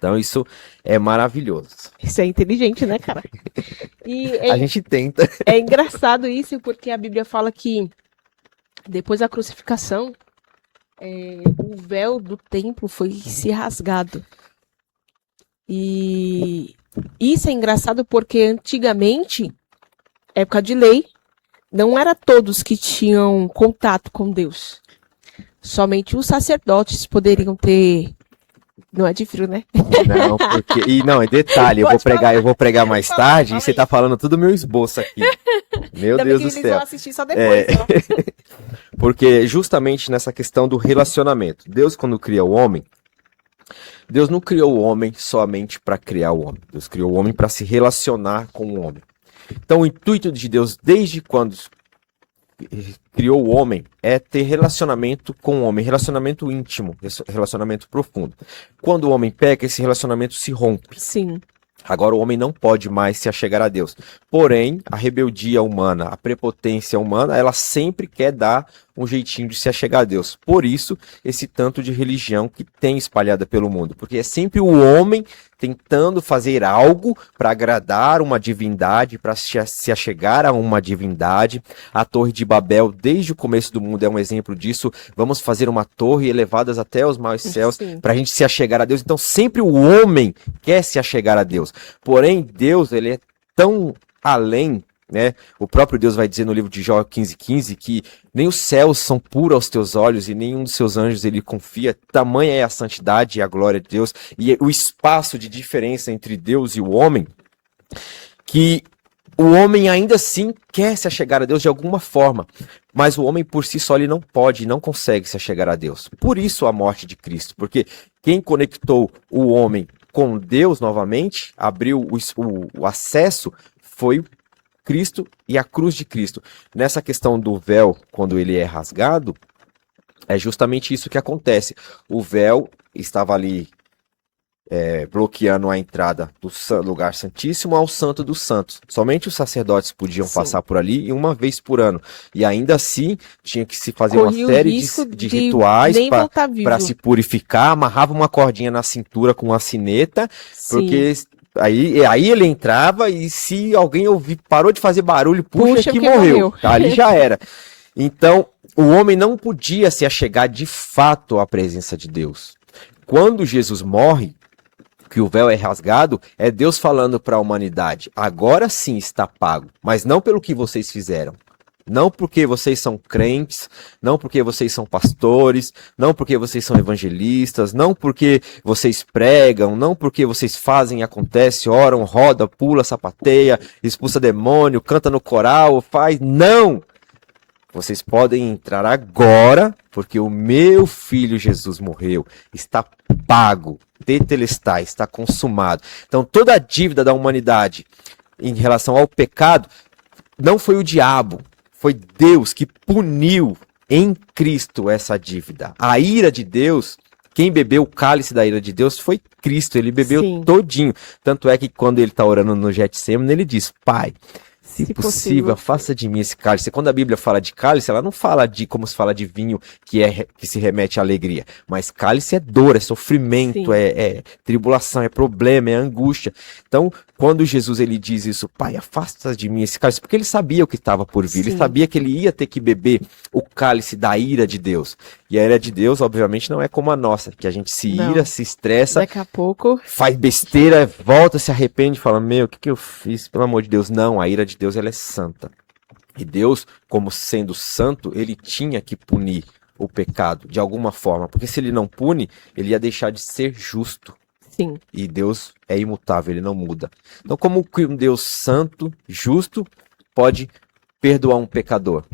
Então isso é maravilhoso. Isso é inteligente, né, cara? E A gente tenta. é engraçado isso, porque a Bíblia fala que depois da crucificação, o véu do templo foi se rasgado. E isso é engraçado porque antigamente, época de lei, não era todos que tinham contato com Deus. Somente os sacerdotes poderiam ter. Não é de frio, né? Não, porque. E não, é detalhe, eu vou pregar mais tarde e você tá falando tudo meu esboço aqui. Meu Ainda bem Deus que do eles vão céu. assistir só depois. Ó. Porque justamente nessa questão do relacionamento, Deus, quando cria o homem, Deus não criou o homem somente para criar o homem. Deus criou o homem para se relacionar com o homem. Então, o intuito de Deus, desde quando criou o homem, é ter relacionamento com o homem, relacionamento íntimo, relacionamento profundo. Quando o homem peca, esse relacionamento se rompe. Sim. Agora o homem não pode mais se achegar a Deus. Porém, a rebeldia humana, a prepotência humana, ela sempre quer dar um jeitinho de se achegar a Deus. Por isso, esse tanto de religião que tem espalhada pelo mundo. Porque é sempre o homem tentando fazer algo para agradar uma divindade, para se achegar a uma divindade. A Torre de Babel, desde o começo do mundo, é um exemplo disso. Vamos fazer uma torre elevadas até os maus céus para a gente se achegar a Deus. Então, sempre o homem quer se achegar a Deus. Porém, Deus, ele é tão além, né? O próprio Deus vai dizer no livro de Jó 15:15 que nem os céus são puros aos teus olhos e nenhum dos seus anjos ele confia. Tamanha é a santidade e a glória de Deus e o espaço de diferença entre Deus e o homem, que o homem ainda assim quer se achegar a Deus de alguma forma, mas o homem por si só ele não pode, não consegue se achegar a Deus. Por isso a morte de Cristo, porque quem conectou o homem com Deus novamente, abriu o acesso, foi Cristo e a cruz de Cristo. Nessa questão do véu, quando ele é rasgado, é justamente isso que acontece. O véu estava ali bloqueando a entrada do lugar santíssimo ao Santo dos Santos. Somente os sacerdotes podiam passar por ali e uma vez por ano. E ainda assim, tinha que se fazer uma série de rituais para se purificar, amarrava uma cordinha na cintura com uma sineta, porque aí ele entrava e se alguém parou de fazer barulho, puxa que morreu. Ali já era. Então, o homem não podia se achegar de fato à presença de Deus. Quando Jesus morre, que o véu é rasgado, é Deus falando para a humanidade, agora sim está pago, mas não pelo que vocês fizeram. Não porque vocês são crentes, não porque vocês são pastores, não porque vocês são evangelistas, não porque vocês pregam, não porque vocês fazem, acontece, oram, roda, pula, sapateia, expulsa demônio, canta no coral, faz. Não! Vocês podem entrar agora, porque o meu filho Jesus morreu, está pago, tetelestai, está consumado. Então toda a dívida da humanidade em relação ao pecado não foi o diabo, foi Deus que puniu em Cristo essa dívida. A ira de Deus, quem bebeu o cálice da ira de Deus foi Cristo, ele bebeu todinho. Tanto é que quando ele está orando no Getsemane, ele diz, Pai, se possível, faça de mim esse cálice. Quando a Bíblia fala de cálice, ela não fala de como se fala de vinho que se remete à alegria. Mas cálice é dor, é sofrimento, é tribulação, é problema, é angústia. Então, quando Jesus ele diz isso, Pai, afasta de mim esse cálice, porque ele sabia o que estava por vir. Ele sabia que ele ia ter que beber o cálice da ira de Deus. E a ira de Deus, obviamente, não é como a nossa, que a gente se ira, se estressa, daqui a pouco faz besteira, volta, se arrepende e fala, meu, o que eu fiz? Pelo amor de Deus. Não, a ira de Deus ela é santa. E Deus, como sendo santo, ele tinha que punir o pecado de alguma forma, porque se ele não pune, ele ia deixar de ser justo. Sim. E Deus é imutável, ele não muda. Então, como que um Deus santo, justo, pode perdoar um pecador?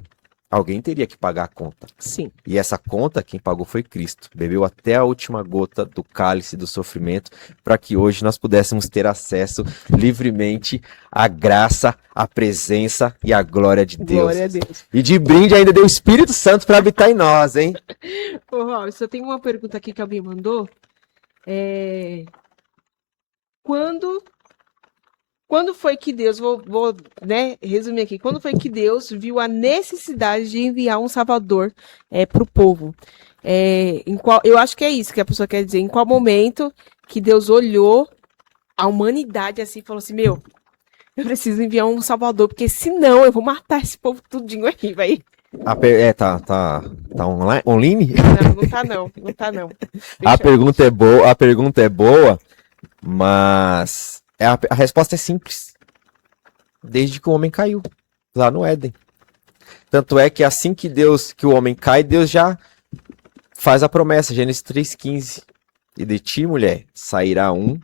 Alguém teria que pagar a conta. Sim. E essa conta, quem pagou foi Cristo. Bebeu até a última gota do cálice do sofrimento, para que hoje nós pudéssemos ter acesso livremente à graça, à presença e à glória de Deus. Glória a Deus. E de brinde ainda deu o Espírito Santo para habitar em nós, hein? Ô, Raul, só tem uma pergunta aqui que alguém mandou. Quando foi que Deus, vou resumir aqui, quando foi que Deus viu a necessidade de enviar um Salvador para o povo? Eu acho que é isso que a pessoa quer dizer. Em qual momento que Deus olhou a humanidade assim e falou assim, meu, eu preciso enviar um salvador, porque senão eu vou matar esse povo tudinho aqui, vai. Tá online? Não tá não, não tá não. A pergunta é boa, mas a resposta é simples. Desde que o homem caiu, lá no Éden. Tanto é que assim que o homem cai, Deus já faz a promessa, Gênesis 3,15. E de ti, mulher, sairá um,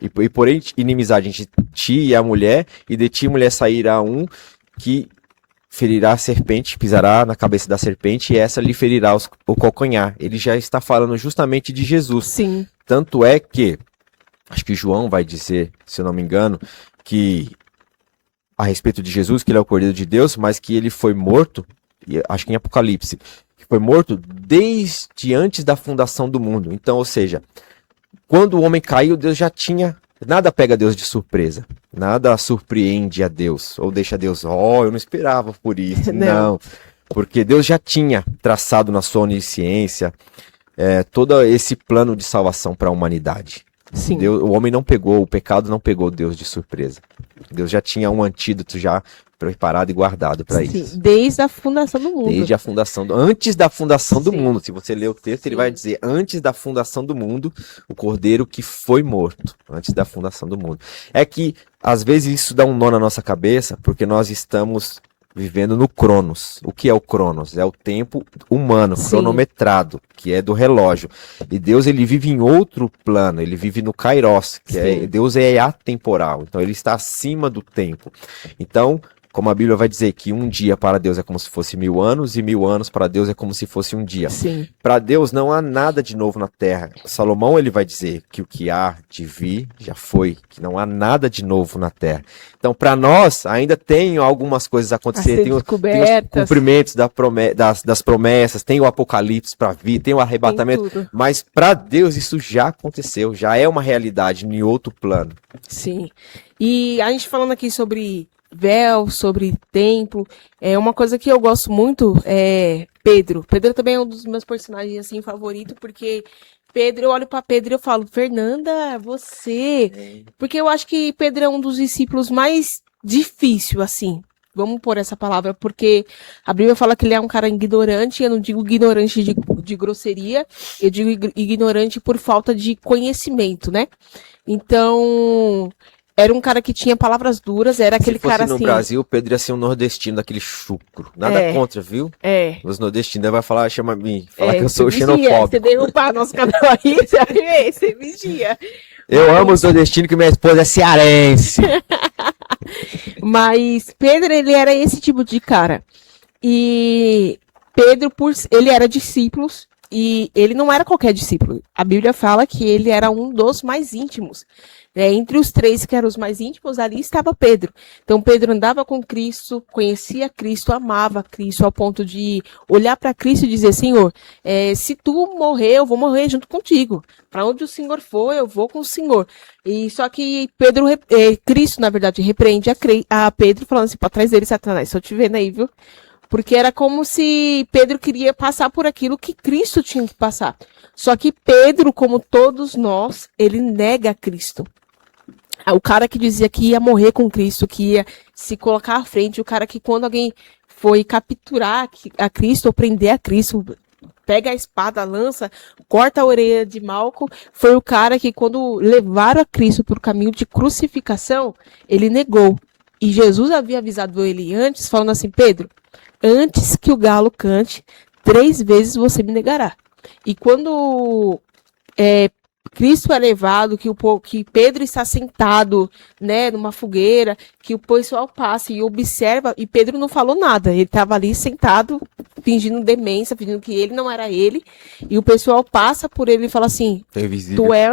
e por inimizade entre ti e a mulher, e de ti, mulher, sairá um que ferirá a serpente, pisará na cabeça da serpente, e essa lhe ferirá o calcanhar. Ele já está falando justamente de Jesus. Sim. Tanto é que, acho que João vai dizer, se eu não me engano, que a respeito de Jesus, que ele é o Cordeiro de Deus, mas que ele foi morto, e acho que em Apocalipse, que foi morto desde antes da fundação do mundo. Então, ou seja, quando o homem caiu, Deus já tinha... Nada pega Deus de surpresa. Nada surpreende a Deus. Ou deixa Deus, eu não esperava por isso. Não. Porque Deus já tinha traçado na sua onisciência todo esse plano de salvação para a humanidade. Sim. O homem não pegou, o pecado não pegou Deus de surpresa. Deus já tinha um antídoto já preparado e guardado para isso. Desde a fundação do mundo. Desde a fundação, antes da fundação do Sim. mundo. Se você ler o texto, ele vai dizer, antes da fundação do mundo, o cordeiro que foi morto, antes da fundação do mundo. É que, às vezes, isso dá um nó na nossa cabeça, porque nós estamos vivendo no Cronos. O que é o Cronos? É o tempo humano, Sim. cronometrado, que é do relógio. E Deus, ele vive em outro plano, ele vive no Kairos, que Deus é atemporal, então ele está acima do tempo. Então, como a Bíblia vai dizer que um dia para Deus é como se fosse 1000 anos, e 1000 anos para Deus é como se fosse um dia. Para Deus não há nada de novo na terra. Salomão, ele vai dizer que o que há de vir já foi, que não há nada de novo na terra. Então, para nós, ainda tem algumas coisas a acontecer, tem os cumprimentos das promessas, tem o apocalipse para vir, tem o arrebatamento, mas para Deus isso já aconteceu, já é uma realidade em outro plano. Sim. E a gente falando aqui sobre véu, sobre templo, uma coisa que eu gosto muito é Pedro. Pedro também é um dos meus personagens assim favoritos, porque eu olho para Pedro e eu falo, Fernanda, você, porque eu acho que Pedro é um dos discípulos mais difícil, assim, vamos pôr essa palavra, porque a Bíblia fala que ele é um cara ignorante, eu não digo ignorante de grosseria, eu digo ignorante por falta de conhecimento, né? Então, era um cara que tinha palavras duras, era aquele cara assim... Se fosse no Brasil, o Pedro ia ser um nordestino, daquele chucro. Nada contra, viu? Os nordestinos vai falar, chama mim, fala que eu sou xenofóbico. Você derrubar nosso canal aí, você vigia. Eu amo os nordestinos, que minha esposa é cearense. Mas Pedro, ele era esse tipo de cara. E Pedro, ele era discípulo, e ele não era qualquer discípulo. A Bíblia fala que ele era um dos mais íntimos. Entre os 3 que eram os mais íntimos, ali estava Pedro. Então, Pedro andava com Cristo, conhecia Cristo, amava Cristo, ao ponto de olhar para Cristo e dizer, Senhor, se tu morrer, eu vou morrer junto contigo. Para onde o Senhor for, eu vou com o Senhor. E só que Cristo, na verdade, repreende a Pedro, falando assim, para trás dele, Satanás, só te vendo aí, viu? Porque era como se Pedro queria passar por aquilo que Cristo tinha que passar. Só que Pedro, como todos nós, ele nega Cristo. O cara que dizia que ia morrer com Cristo, que ia se colocar à frente, o cara que quando alguém foi capturar a Cristo, ou prender a Cristo, pega a espada, lança, corta a orelha de Malco, foi o cara que quando levaram a Cristo para o caminho de crucificação, ele negou. E Jesus havia avisado ele antes, falando assim, Pedro, antes que o galo cante, 3 vezes você me negará. E quando Cristo é levado, que Pedro está sentado, né, numa fogueira, que o pessoal passa e observa, e Pedro não falou nada, ele estava ali sentado, fingindo demência, fingindo que ele não era ele, e o pessoal passa por ele e fala assim, tu é...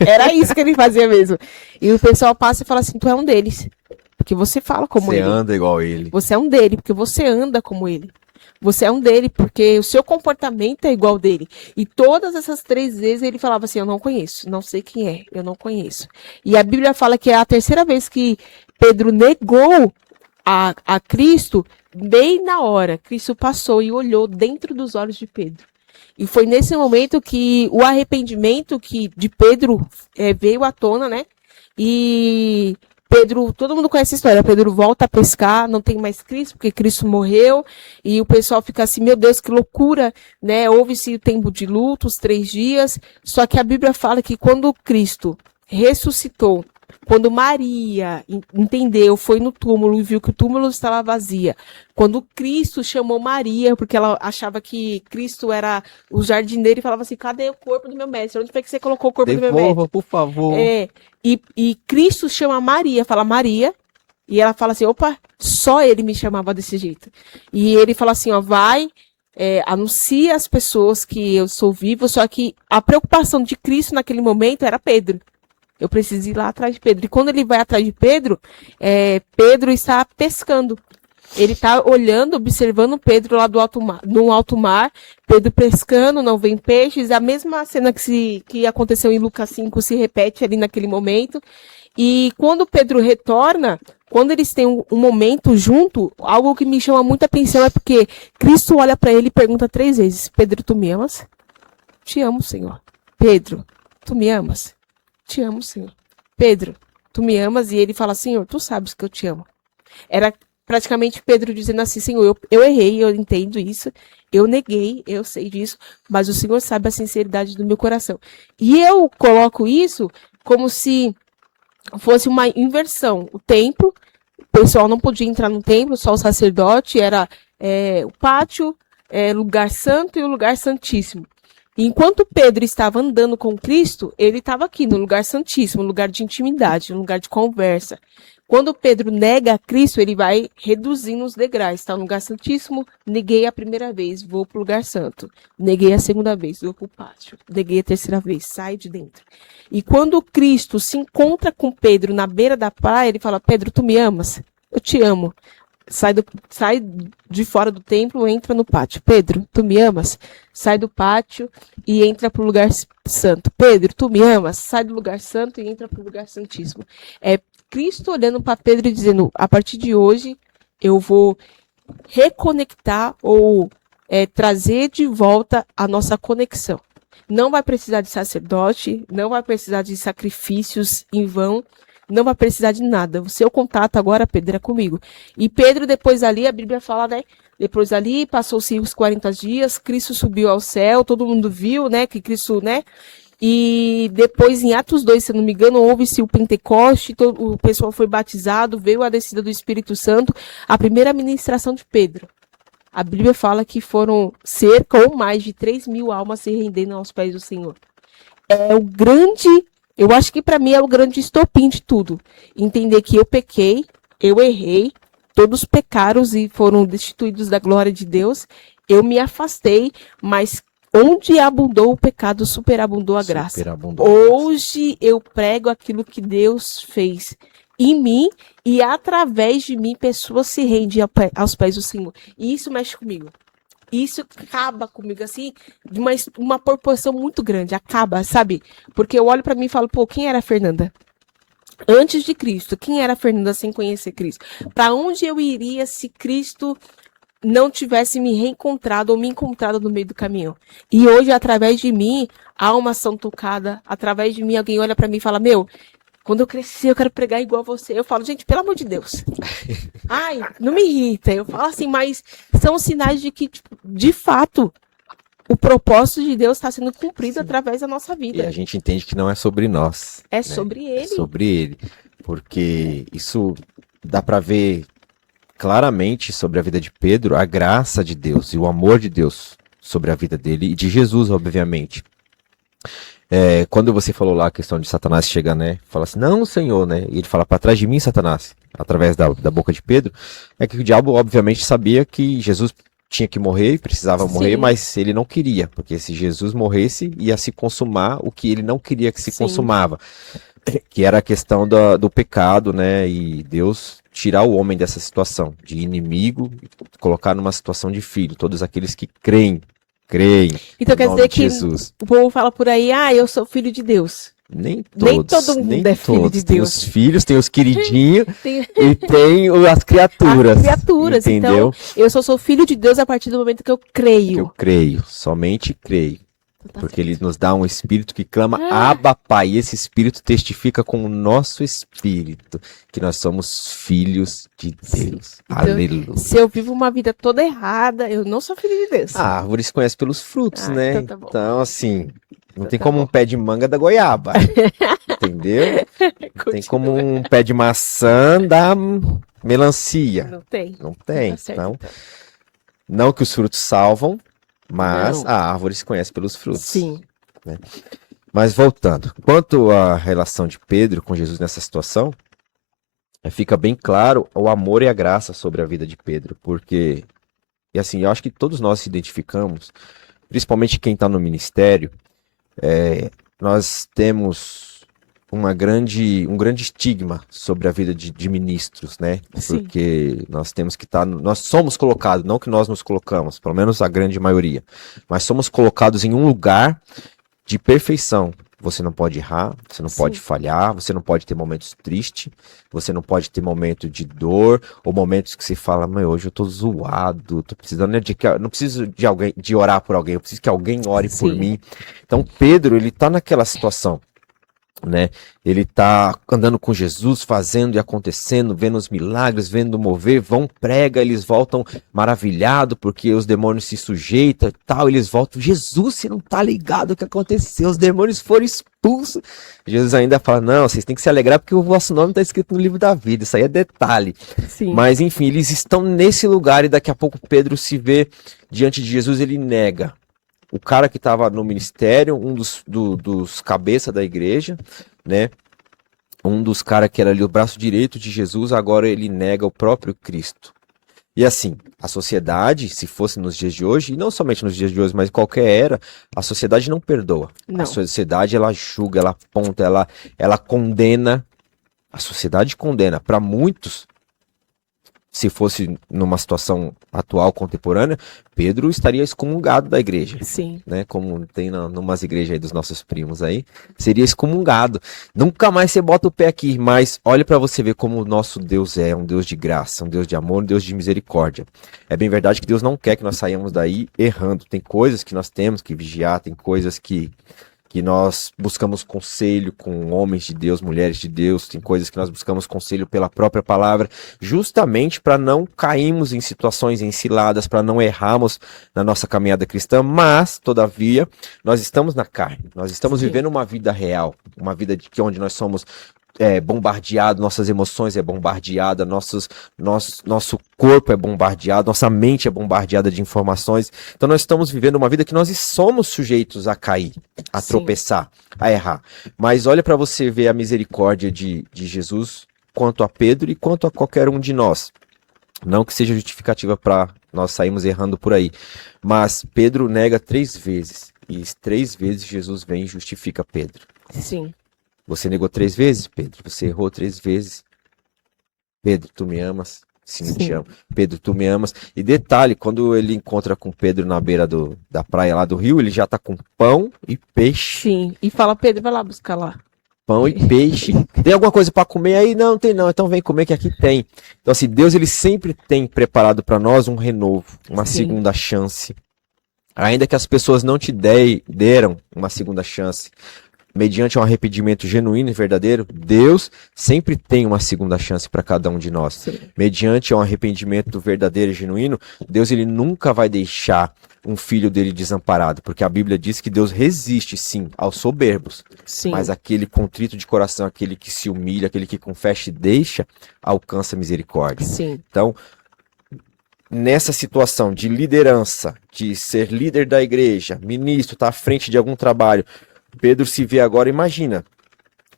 Era isso que ele fazia mesmo. E o pessoal passa e fala assim, tu é um deles, porque você fala como ele. Você anda igual ele. Você é um dele, porque você anda como ele. Você é um dele, porque o seu comportamento é igual dele. E todas essas 3 vezes ele falava assim, eu não conheço, não sei quem é, eu não conheço. E a Bíblia fala que é a 3ª vez que Pedro negou a Cristo, bem na hora, Cristo passou e olhou dentro dos olhos de Pedro. E foi nesse momento que o arrependimento de Pedro veio à tona, né? E Pedro, todo mundo conhece a história, Pedro volta a pescar, não tem mais Cristo, porque Cristo morreu, e o pessoal fica assim, meu Deus, que loucura, né? Houve-se o tempo de luto, os 3 dias, só que a Bíblia fala que quando Cristo ressuscitou, quando Maria entendeu, foi no túmulo e viu que o túmulo estava vazio, quando Cristo chamou Maria, porque ela achava que Cristo era o jardineiro e falava assim, cadê o corpo do meu mestre? Onde foi que você colocou o corpo do meu mestre? Devolva, por favor. E Cristo chama Maria, fala Maria, e ela fala assim, opa, só ele me chamava desse jeito. E ele fala assim, ó, vai, anuncia às pessoas que eu sou vivo, só que a preocupação de Cristo naquele momento era Pedro. Eu preciso ir lá atrás de Pedro. E quando ele vai atrás de Pedro, Pedro está pescando. Ele está olhando, observando Pedro lá no alto mar, Pedro pescando, não vem peixes. A mesma cena que aconteceu em Lucas 5 se repete ali naquele momento. E quando Pedro retorna, quando eles têm um momento junto, algo que me chama muita atenção é porque Cristo olha para ele e pergunta 3 vezes, Pedro, tu me amas? Te amo, Senhor. Pedro, tu me amas? Te amo, Senhor. Pedro, tu me amas? E ele fala, Senhor, tu sabes que eu te amo. Era praticamente Pedro dizendo assim, Senhor, eu errei, eu entendo isso, eu neguei, eu sei disso, mas o Senhor sabe a sinceridade do meu coração. E eu coloco isso como se fosse uma inversão. O templo, o pessoal não podia entrar no templo, só o sacerdote, era o pátio, lugar santo e o lugar santíssimo. Enquanto Pedro estava andando com Cristo, ele estava aqui no lugar santíssimo, no lugar de intimidade, no lugar de conversa. Quando Pedro nega a Cristo, ele vai reduzindo os degraus. Está no lugar santíssimo, neguei a primeira vez, vou para o lugar santo. Neguei a segunda vez, vou para o pátio. Neguei a terceira vez, sai de dentro. E quando Cristo se encontra com Pedro na beira da praia, ele fala, Pedro, tu me amas? Eu te amo. Sai de fora do templo, entra no pátio. Pedro, tu me amas? Sai do pátio e entra para o lugar santo. Pedro, tu me amas? Sai do lugar santo e entra para o lugar santíssimo. É Cristo olhando para Pedro e dizendo, a partir de hoje eu vou reconectar ou trazer de volta a nossa conexão. Não vai precisar de sacerdote, não vai precisar de sacrifícios em vão, não vai precisar de nada. O seu contato agora, Pedro, é comigo. E Pedro, depois ali, a Bíblia fala, né? Depois ali, passou-se os 40 dias, Cristo subiu ao céu, todo mundo viu, né? Que Cristo, né? E depois, em Atos 2, se eu não me engano, houve-se o Pentecoste, o pessoal foi batizado, veio a descida do Espírito Santo, a primeira ministração de Pedro. A Bíblia fala que foram cerca ou mais de 3.000 almas se rendendo aos pés do Senhor. Eu acho que para mim é o grande estopim de tudo. Entender que eu pequei, eu errei, todos pecaram e foram destituídos da glória de Deus. Eu me afastei, mas onde abundou o pecado, superabundou a graça. Hoje eu prego aquilo que Deus fez em mim e através de mim pessoas se rendem aos pés do Senhor. E isso mexe comigo. Isso acaba comigo, assim, de uma proporção muito grande. Acaba, sabe? Porque eu olho para mim e falo, pô, quem era a Fernanda? Antes de Cristo, quem era a Fernanda sem conhecer Cristo? Para onde eu iria se Cristo não tivesse me reencontrado ou me encontrado no meio do caminho? E hoje, através de mim, almas são tocadas. Através de mim, alguém olha para mim e fala, meu, quando eu crescer, eu quero pregar igual a você. Eu falo, gente, pelo amor de Deus. Ai, não me irrita. Eu falo assim, mas são sinais de que, tipo, de fato, o propósito de Deus está sendo cumprido Sim. Através da nossa vida. E a gente entende que não é sobre nós. É né? sobre ele. É sobre ele. Porque isso dá para ver claramente sobre a vida de Pedro, a graça de Deus e o amor de Deus sobre a vida dele e de Jesus, obviamente. Quando você falou lá a questão de Satanás chega, né? Fala assim, não, Senhor, né? E ele fala, para trás de mim, Satanás, através da boca de Pedro, é que o diabo, obviamente, sabia que Jesus tinha que morrer, precisava morrer, mas ele não queria, porque se Jesus morresse, ia se consumar o que ele não queria que se consumava, que era a questão do pecado, né? E Deus tirar o homem dessa situação de inimigo e colocar numa situação de filho, todos aqueles que creem. Então quer dizer que o povo fala por aí, eu sou filho de Deus. Nem Nem todos, todo mundo nem é filho de todos. Tem Deus. os filhos, tem os queridinhos Tem e tem as criaturas. as criaturas. Entendeu? Então, eu só sou filho de Deus a partir do momento que eu Que eu creio. creio, somente creio. Tá Porque certo. ele nos dá um espírito que clama Ah. Abba, Pai. E esse espírito testifica com o nosso espírito que nós somos filhos de Sim. Deus. Então, Aleluia. Se eu vivo uma vida toda errada, eu não sou filho de Deus. A árvore se conhece pelos frutos, Ah, né? então tá bom. Então, assim, não Então tem tá como bom. um pé de manga da goiaba. Entendeu? Não tem como um pé de maçã da melancia. Não tem. Não tem. Tá certo, Então, então. não que os frutos salvam, mas Não. a árvore se conhece pelos frutos. Sim. Mas voltando, quanto à relação de Pedro com Jesus nessa situação, fica bem claro o amor e a graça sobre a vida de Pedro, porque, e assim, eu acho que todos nós se identificamos, principalmente quem está no ministério, nós temos um grande estigma sobre a vida de ministros, né? Sim. Porque nós temos que estar, nós somos colocados, não que nós nos colocamos, pelo menos a grande maioria, mas somos colocados em um lugar de perfeição. Você não pode errar, você não Sim. pode falhar, você não pode ter momentos tristes, você não pode ter momento de dor, ou momentos que você fala, meu, hoje eu tô zoado, tô precisando não preciso de alguém, de orar por alguém, eu preciso que alguém ore por Sim. mim. Então Pedro, ele tá naquela situação, né? Ele tá andando com Jesus, fazendo e acontecendo, vendo os milagres, vendo mover, prega, eles voltam maravilhados porque os demônios se sujeitam e tal, eles voltam, Jesus, você não tá ligado o que aconteceu, os demônios foram expulsos. Jesus ainda fala, não, vocês têm que se alegrar porque o vosso nome tá escrito no livro da vida, isso aí é detalhe. Sim. Mas enfim, eles estão nesse lugar e daqui a pouco Pedro se vê diante de Jesus, ele nega. O cara que estava no ministério, um dos cabeças da igreja, né? Um dos caras que era ali o braço direito de Jesus, agora ele nega o próprio Cristo. E assim, a sociedade, se fosse nos dias de hoje, e não somente nos dias de hoje, mas em qualquer era, a sociedade não perdoa. Não. A sociedade, ela julga, ela aponta, ela condena. A sociedade condena. Para muitos, se fosse numa situação atual, contemporânea, Pedro estaria excomungado da igreja, Sim. né? Como tem numas igrejas aí dos nossos primos aí, seria excomungado. Nunca mais você bota o pé aqui, mas olha para você ver como o nosso Deus é um Deus de graça, um Deus de amor, um Deus de misericórdia. É bem verdade que Deus não quer que nós saiamos daí errando. Tem coisas que nós temos que vigiar, tem coisas que nós buscamos conselho com homens de Deus, mulheres de Deus, tem coisas que nós buscamos conselho pela própria palavra, justamente para não cairmos em situações enciladas, para não errarmos na nossa caminhada cristã, mas, todavia, nós estamos na carne, nós estamos Sim. vivendo uma vida real, uma vida onde nós somos bombardeados, nossas emoções é bombardeada, nosso corpo é bombardeado, nossa mente é bombardeada de informações. Então nós estamos vivendo uma vida que nós somos sujeitos a cair, a Sim. tropeçar, a errar. Mas olha para você ver a misericórdia de Jesus quanto a Pedro e quanto a qualquer um de nós. Não que seja justificativa para nós sairmos errando por aí, mas Pedro nega 3 vezes e 3 vezes Jesus vem e justifica Pedro. Sim. Você negou 3 vezes, Pedro? Você errou 3 vezes? Pedro, tu me amas? Sim, eu te Sim. amo. Pedro, tu me amas? E detalhe, quando ele encontra com Pedro na beira da praia lá do rio, ele já tá com pão e peixe. Sim. E fala, Pedro, vai lá buscar lá. Pão e peixe. Tem alguma coisa para comer aí? Não, tem não. Então vem comer que aqui tem. Então assim, Deus ele sempre tem preparado para nós um renovo, uma Sim. segunda chance. Ainda que as pessoas não te deram uma segunda chance, mediante um arrependimento genuíno e verdadeiro, Deus sempre tem uma segunda chance para cada um de nós. Sim. Mediante um arrependimento verdadeiro e genuíno, Deus ele nunca vai deixar um filho dele desamparado, porque a Bíblia diz que Deus resiste sim aos soberbos, Sim. mas aquele contrito de coração, aquele que se humilha, aquele que confessa e deixa, alcança misericórdia. Sim. Então, nessa situação de liderança, de ser líder da igreja, ministro, estar à frente de algum trabalho, Pedro se vê agora, imagina,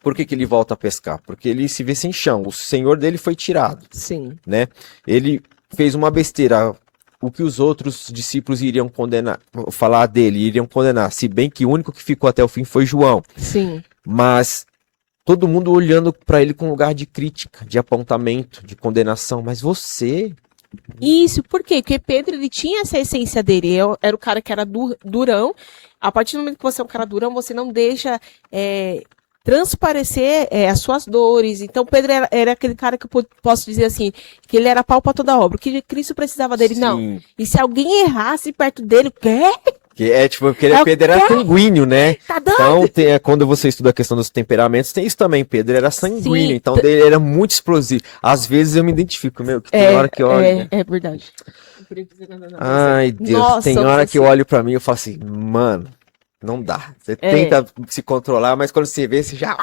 por que ele volta a pescar? Porque ele se vê sem chão, o senhor dele foi tirado, Sim. né? Ele fez uma besteira, o que os outros discípulos iriam condenar, falar dele, iriam condenar, se bem que o único que ficou até o fim foi João, Sim. mas todo mundo olhando para ele com um lugar de crítica, de apontamento, de condenação, mas você... Isso, por quê? Porque Pedro, ele tinha essa essência dele. Era o cara que era durão. A partir do momento que você é um cara durão, você não deixa transparecer as suas dores. Então, Pedro era aquele cara que eu posso dizer assim, que ele era pau para toda obra. O que Cristo precisava dele, não. Sim. E se alguém errasse perto dele, o quê? Porque Pedro era sanguíneo, né? Tá doido? Então, quando você estuda a questão dos temperamentos, tem isso também. Pedro era sanguíneo, Sim. então dele era muito explosivo. Às vezes eu me identifico, que tem hora que eu olho. É verdade. Ai, Deus, Nossa, tem hora que eu assim. olho pra mim e eu falo assim, mano, não dá. Você tenta se controlar, mas quando você vê, você já.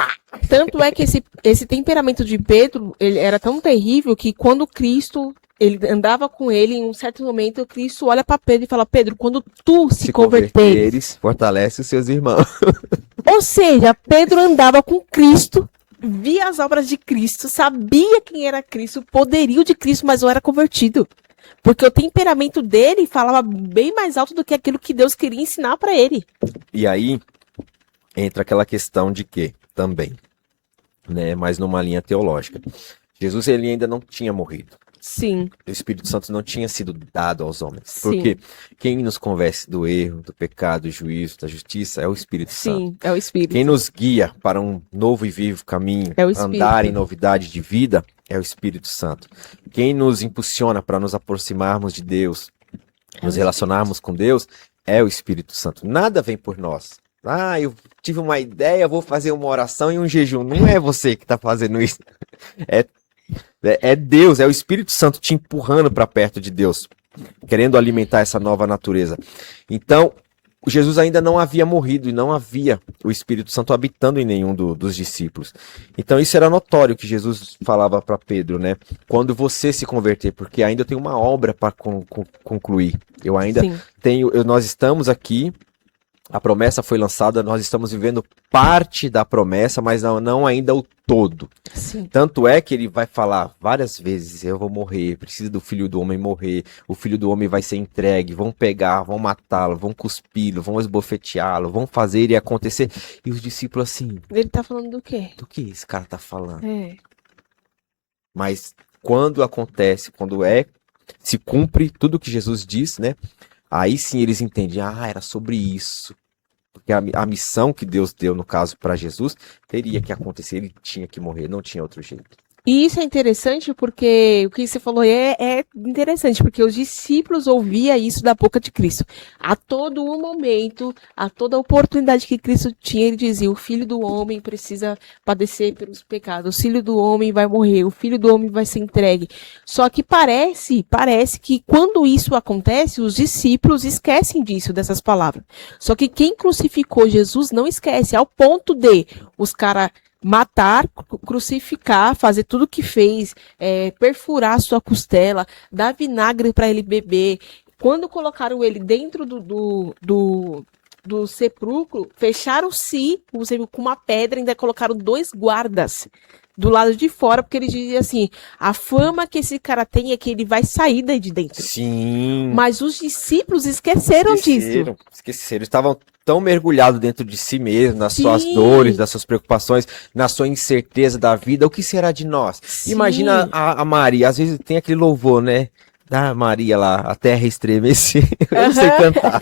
Tanto é que esse temperamento de Pedro, ele era tão terrível que quando Cristo, ele andava com ele, em um certo momento, Cristo olha para Pedro e fala, Pedro, quando tu se converteres, fortalece os seus irmãos. Ou seja, Pedro andava com Cristo, via as obras de Cristo, sabia quem era Cristo, o poderio de Cristo, mas não era convertido. Porque o temperamento dele falava bem mais alto do que aquilo que Deus queria ensinar para ele. E aí entra aquela questão de que também, né, mas numa linha teológica. Jesus ele ainda não tinha morrido. Sim. O Espírito Santo não tinha sido dado aos homens. Sim. Porque quem nos convence do erro, do pecado, do juízo, da justiça é o Espírito Santo. Sim, é o Espírito. Quem nos guia para um novo e vivo caminho, É o Espírito. andar em novidade de vida, é o Espírito Santo. Quem nos impulsiona para nos aproximarmos de Deus, nos relacionarmos com Deus, é o Espírito Santo. Nada vem por nós. Ah, eu tive uma ideia, vou fazer uma oração e um jejum. Não é você que está fazendo isso. É Deus, é o Espírito Santo te empurrando para perto de Deus, querendo alimentar essa nova natureza. Então, Jesus ainda não havia morrido e não havia o Espírito Santo habitando em nenhum dos discípulos. Então, isso era notório que Jesus falava para Pedro, né? Quando você se converter, porque ainda eu tenho uma obra para concluir. Eu ainda tenho, nós estamos aqui. A promessa foi lançada, nós estamos vivendo parte da promessa, mas não ainda o todo. Sim. Tanto é que ele vai falar várias vezes, eu vou morrer, precisa do Filho do Homem morrer, o Filho do Homem vai ser entregue, vão pegar, vão matá-lo, vão cuspi-lo, vão esbofeteá-lo, vão fazer e acontecer. E os discípulos assim... Ele tá falando do quê? Do que esse cara tá falando? Mas quando acontece, se cumpre tudo que Jesus diz, né? Aí sim eles entendem, era sobre isso. Porque a missão que Deus deu, no caso, para Jesus, teria que acontecer, ele tinha que morrer, não tinha outro jeito. E isso é interessante porque o que você falou é interessante, porque os discípulos ouviam isso da boca de Cristo. A todo momento, a toda oportunidade que Cristo tinha, ele dizia, o Filho do Homem precisa padecer pelos pecados, o Filho do Homem vai morrer, o Filho do Homem vai ser entregue. Só que parece que quando isso acontece, os discípulos esquecem disso, dessas palavras. Só que quem crucificou Jesus não esquece, ao ponto de os caras matar, crucificar, fazer tudo o que fez, perfurar sua costela, dar vinagre para ele beber. Quando colocaram ele dentro do sepulcro, fecharam-se com uma pedra, ainda colocaram 2 guardas do lado de fora, porque ele dizia assim, a fama que esse cara tem é que ele vai sair daí de dentro. Sim. Mas os discípulos esqueceram disso. Esqueceram, estavam tão mergulhados dentro de si mesmo, nas suas dores, nas suas preocupações, na sua incerteza da vida, o que será de nós? Sim. Imagina a Maria, às vezes tem aquele louvor, né? Da Maria lá, a terra estremecer, eu não sei cantar.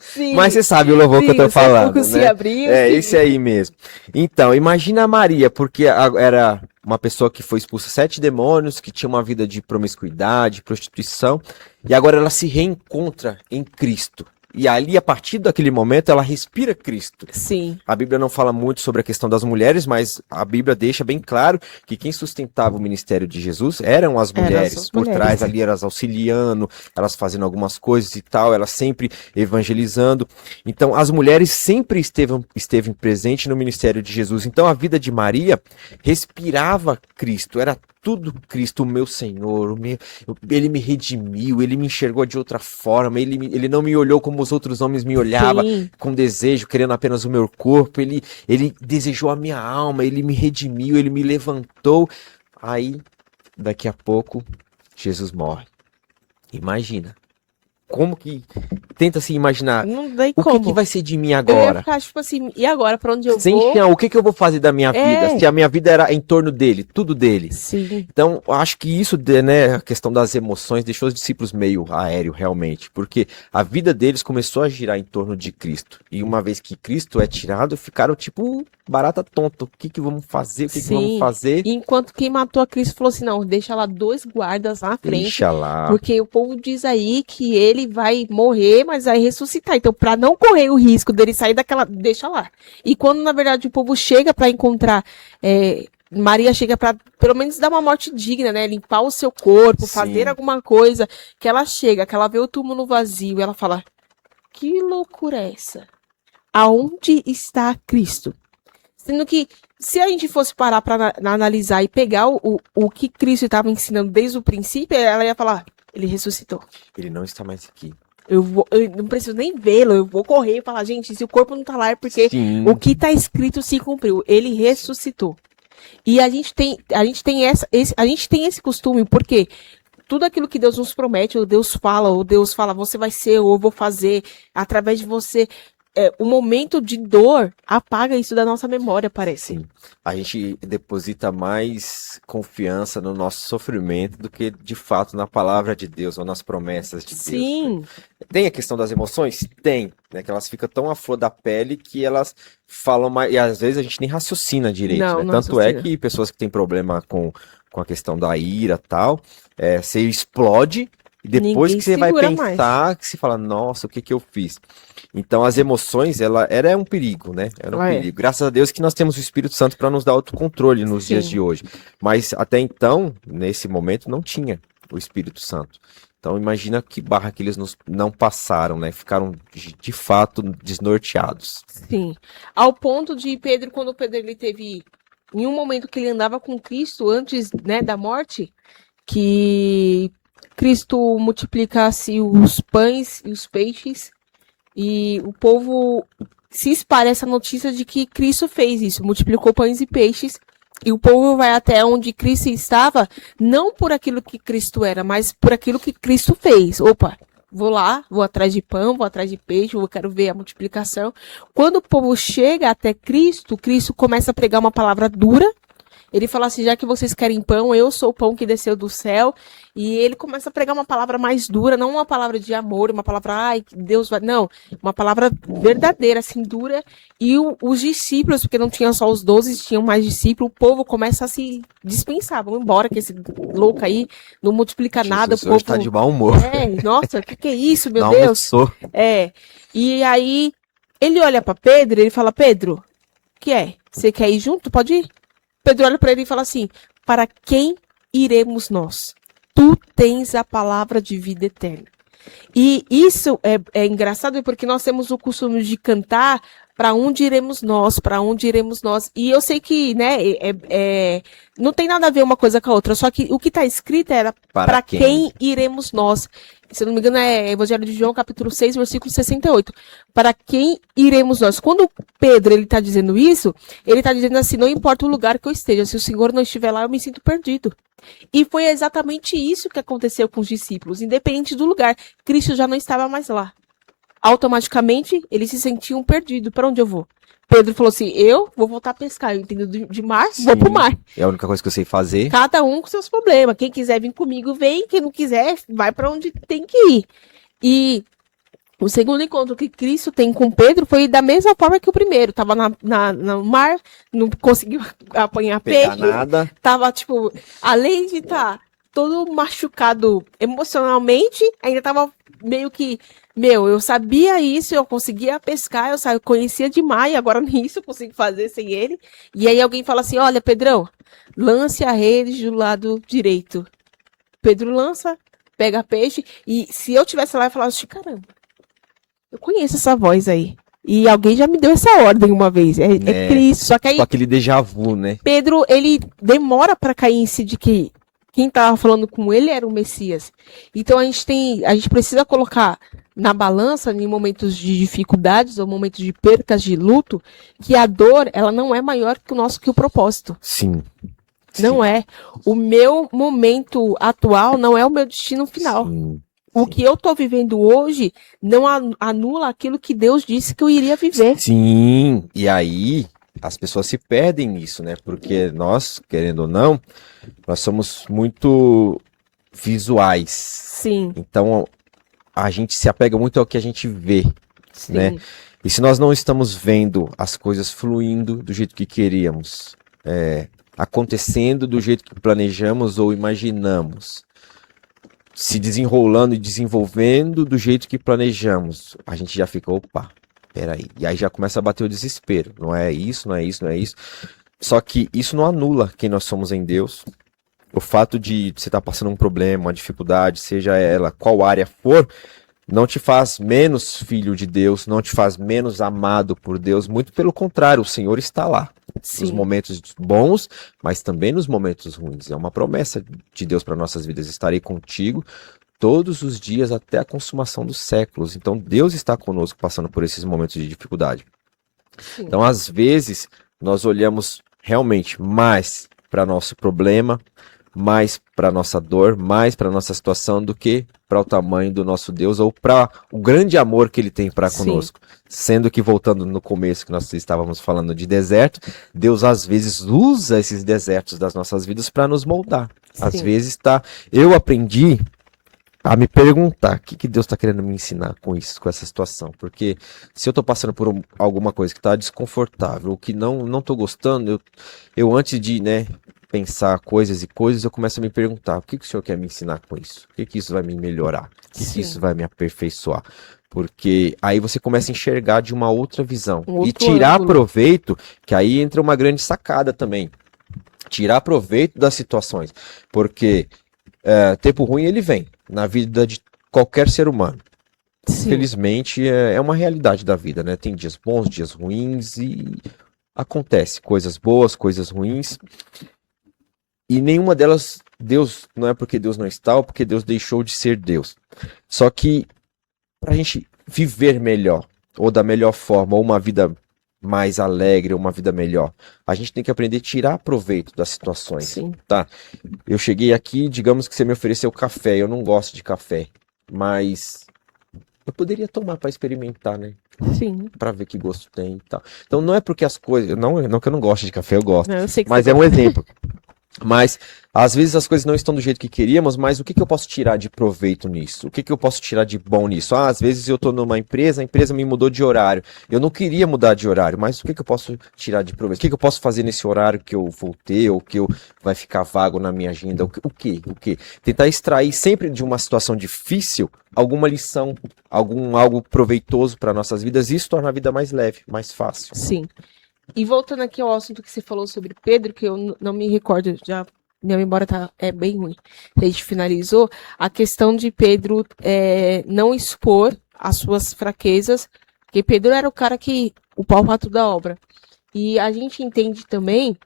Sim. Mas você sabe o louvor que eu tô falando, né? Se abriu, esse aí mesmo. Então, imagina a Maria, porque era uma pessoa que foi expulsa 7 demônios, que tinha uma vida de promiscuidade, prostituição, e agora ela se reencontra em Cristo. E ali, a partir daquele momento, ela respira Cristo. Sim. A Bíblia não fala muito sobre a questão das mulheres, mas a Bíblia deixa bem claro que quem sustentava o ministério de Jesus eram as mulheres. Por trás ali, elas auxiliando, elas fazendo algumas coisas e tal, elas sempre evangelizando. Então, as mulheres sempre esteve presentes no ministério de Jesus. Então, a vida de Maria respirava Cristo, era tudo Cristo, o meu Senhor, ele me redimiu, ele me enxergou de outra forma, ele não me olhou como os outros homens me olhavam, com desejo, querendo apenas o meu corpo, ele desejou a minha alma, ele me redimiu, ele me levantou. Aí, daqui a pouco, Jesus morre. Imagina, como que... Tenta se imaginar, Não dei o que como. vai ser de mim Eu ia agora? ficar, tipo assim, e agora, pra onde eu Sem vou? chão, o que eu vou fazer da minha vida? Se a minha vida era em torno dele, tudo dele. Sim, Então, eu acho que isso, né, a questão das emoções, deixou os discípulos meio aéreo, realmente, porque a vida deles começou a girar em torno de Cristo. E uma vez que Cristo é tirado, ficaram tipo barata tonta. O que vamos fazer? O que vamos sim. fazer? E enquanto quem matou a Cristo falou assim, não, deixa lá 2 guardas na frente, Deixa lá. porque o povo diz aí que ele vai morrer, mas vai ressuscitar. Então, pra não correr o risco dele sair daquela, deixa lá. E quando, na verdade, o povo chega pra encontrar, Maria chega pra, pelo menos, dar uma morte digna, né? Limpar o seu corpo, fazer Sim. alguma coisa, que ela chega, que ela vê o túmulo vazio, e ela fala, que loucura é essa? Aonde está Cristo? Sendo que, se a gente fosse parar para analisar e pegar o que Cristo estava ensinando desde o princípio, ela ia falar: ele ressuscitou. Ele não está mais aqui. Eu não preciso nem vê-lo, eu vou correr e falar: gente, se o corpo não está lá é porque Sim. o que está escrito se cumpriu. Ele ressuscitou. E a gente tem esse costume, porque tudo aquilo que Deus nos promete, ou Deus fala, você vai ser, ou eu vou fazer, através de você. O momento de dor apaga isso da nossa memória, parece. Sim. A gente deposita mais confiança no nosso sofrimento do que, de fato, na palavra de Deus ou nas promessas de Deus. Sim. Né? Tem a questão das emoções? Tem, né? Que elas ficam tão à flor da pele que elas falam mais... E às vezes a gente nem raciocina direito, Não, né? não Tanto é raciocina. que pessoas que têm problema com a questão da ira e tal, você explode e depois Ninguém que você vai segura mais. pensar, que você fala, nossa, o que eu fiz? Então, as emoções, ela é um perigo, né? Era um É. perigo. Graças a Deus que nós temos o Espírito Santo para nos dar autocontrole nos dias Sim. de hoje. Mas até então, nesse momento, não tinha o Espírito Santo. Então, imagina que barra que eles não passaram, né? Ficaram, de fato, desnorteados. Sim. Ao ponto de Pedro, quando Pedro ele teve, em um momento que ele andava com Cristo, antes, né, da morte, que Cristo multiplicasse os pães e os peixes, e o povo se espalha essa notícia de que Cristo fez isso, multiplicou pães e peixes, e o povo vai até onde Cristo estava, não por aquilo que Cristo era, mas por aquilo que Cristo fez. Opa, vou lá, vou atrás de pão, vou atrás de peixe, quero ver a multiplicação. Quando o povo chega até Cristo, Cristo começa a pregar uma palavra dura. Ele fala assim, já que vocês querem pão, eu sou o pão que desceu do céu. E ele começa a pregar uma palavra mais dura, não uma palavra de amor, uma palavra, ai, Deus vai... Não, uma palavra verdadeira, assim, dura. E os discípulos, porque não tinham só os 12, tinham mais discípulos, o povo começa a se dispensar. Vamos embora, que esse louco aí não multiplica nada. O Jesus hoje povo... tá de mau humor. Nossa, o que é isso, meu Não Deus? almoçou. E aí, ele olha para Pedro, ele fala, Pedro, o que é? Você quer ir junto? Pode ir. Pedro olha para ele e fala assim, para quem iremos nós? Tu tens a palavra de vida eterna. E isso é engraçado porque nós temos o costume de cantar para onde iremos nós, para onde iremos nós. E eu sei que, né, não tem nada a ver uma coisa com a outra, só que o que está escrito era para quem iremos nós. Se eu não me engano, é Evangelho de João, capítulo 6, versículo 68. Para quem iremos nós? Quando Pedro ele está dizendo isso, ele está dizendo assim, não importa o lugar que eu esteja, se o Senhor não estiver lá, eu me sinto perdido. E foi exatamente isso que aconteceu com os discípulos, independente do lugar. Cristo já não estava mais lá. Automaticamente, eles se sentiam perdidos. Para onde eu vou? Pedro falou assim, eu vou voltar a pescar. Eu entendo de mar, Sim, vou pro mar. É a única coisa que eu sei fazer. Cada um com seus problemas. Quem quiser vir comigo, vem. Quem não quiser, vai para onde tem que ir. E o segundo encontro que Cristo tem com Pedro foi da mesma forma que o primeiro. Tava no mar, não conseguiu apanhar peixe. Nada. Tava, tipo, além de estar todo machucado emocionalmente, ainda tava meio que... eu sabia isso, eu conseguia pescar, eu conhecia demais, e agora nem isso eu consigo fazer sem ele. E aí alguém fala assim, olha, Pedrão, lance a rede do lado direito. Pedro lança, pega peixe, e se eu tivesse lá, eu falava assim, caramba, eu conheço essa voz aí. E alguém já me deu essa ordem uma vez, é Cristo. Só que aí, com aquele déjà vu, né? Pedro, ele demora para cair em si de que quem estava falando com ele era o Messias. Então a gente precisa colocar na balança, em momentos de dificuldades ou momentos de percas, de luto, que a dor, ela não é maior que o propósito. Sim. Não é. O meu momento atual não é o meu destino final. Sim. O que eu tô vivendo hoje não anula aquilo que Deus disse que eu iria viver. Sim, e aí as pessoas se perdem nisso, né? Porque nós, querendo ou não, nós somos muito visuais. Sim, Então a gente se apega muito ao que a gente vê, né? sim, E se nós não estamos vendo as coisas fluindo do jeito que queríamos, acontecendo do jeito que planejamos ou imaginamos, se desenrolando e desenvolvendo do jeito que planejamos, a gente já fica, opa, peraí. E aí já começa a bater o desespero. Não é isso, não é isso, não é isso. Só que isso não anula quem nós somos em Deus. O fato de você estar passando um problema, uma dificuldade, seja ela qual área for, não te faz menos filho de Deus, não te faz menos amado por Deus. Muito pelo contrário, o Senhor está lá. Nos sim, momentos bons, mas também nos momentos ruins. É uma promessa de Deus para nossas vidas. Estarei contigo todos os dias até a consumação dos séculos. Então Deus está conosco passando por esses momentos de dificuldade. sim. Então, às vezes, nós olhamos realmente mais para nosso problema, mais para nossa dor, mais para nossa situação do que para o tamanho do nosso Deus ou para o grande amor que ele tem para Sim. conosco. Sendo que, voltando no começo que nós estávamos falando de deserto, Deus às vezes usa esses desertos das nossas vidas para nos moldar. Às Sim. vezes eu aprendi a me perguntar o que Deus está querendo me ensinar com isso, com essa situação. Porque se eu estou passando por alguma coisa que está desconfortável, ou que não estou gostando, eu antes de, né, pensar coisas e coisas, eu começo a me perguntar, o que o Senhor quer me ensinar com isso? O que isso vai me melhorar? O que Sim. isso vai me aperfeiçoar? Porque aí você começa a enxergar de uma outra visão. Um E outro tirar ângulo. proveito, que aí entra uma grande sacada também. Tirar proveito das situações. Porque tempo ruim ele vem na vida de qualquer ser humano. Sim. Infelizmente é uma realidade da vida, né? Tem dias bons, dias ruins e acontece coisas boas, coisas ruins. E nenhuma delas, Deus, não é porque Deus não está ou porque Deus deixou de ser Deus. Só que para a gente viver melhor, ou da melhor forma, ou uma vida mais alegre, ou uma vida melhor, a gente tem que aprender a tirar proveito das situações. Sim. Tá? Eu cheguei aqui, digamos que você me ofereceu café, eu não gosto de café, mas eu poderia tomar para experimentar, né? Sim. Para ver que gosto tem e tal. Então não é porque as coisas, não que eu não gosto de café, eu gosto, Não, eu sei que mas você é um gosta. exemplo. Mas às vezes as coisas não estão do jeito que queríamos, mas o que eu posso tirar de proveito nisso? O que eu posso tirar de bom nisso? Às vezes eu estou numa empresa, a empresa me mudou de horário. Eu não queria mudar de horário, mas o que eu posso tirar de proveito? O que eu posso fazer nesse horário que eu vou ter ou que vai ficar vago na minha agenda? O quê? Tentar extrair sempre de uma situação difícil alguma lição, algo proveitoso para nossas vidas. Isso torna a vida mais leve, mais fácil. Sim. E voltando aqui ao assunto que você falou sobre Pedro, que eu não me recordo, já minha memória é bem ruim. A gente finalizou a questão de Pedro não expor as suas fraquezas, porque Pedro era o cara o pau-pato da obra. E a gente entende também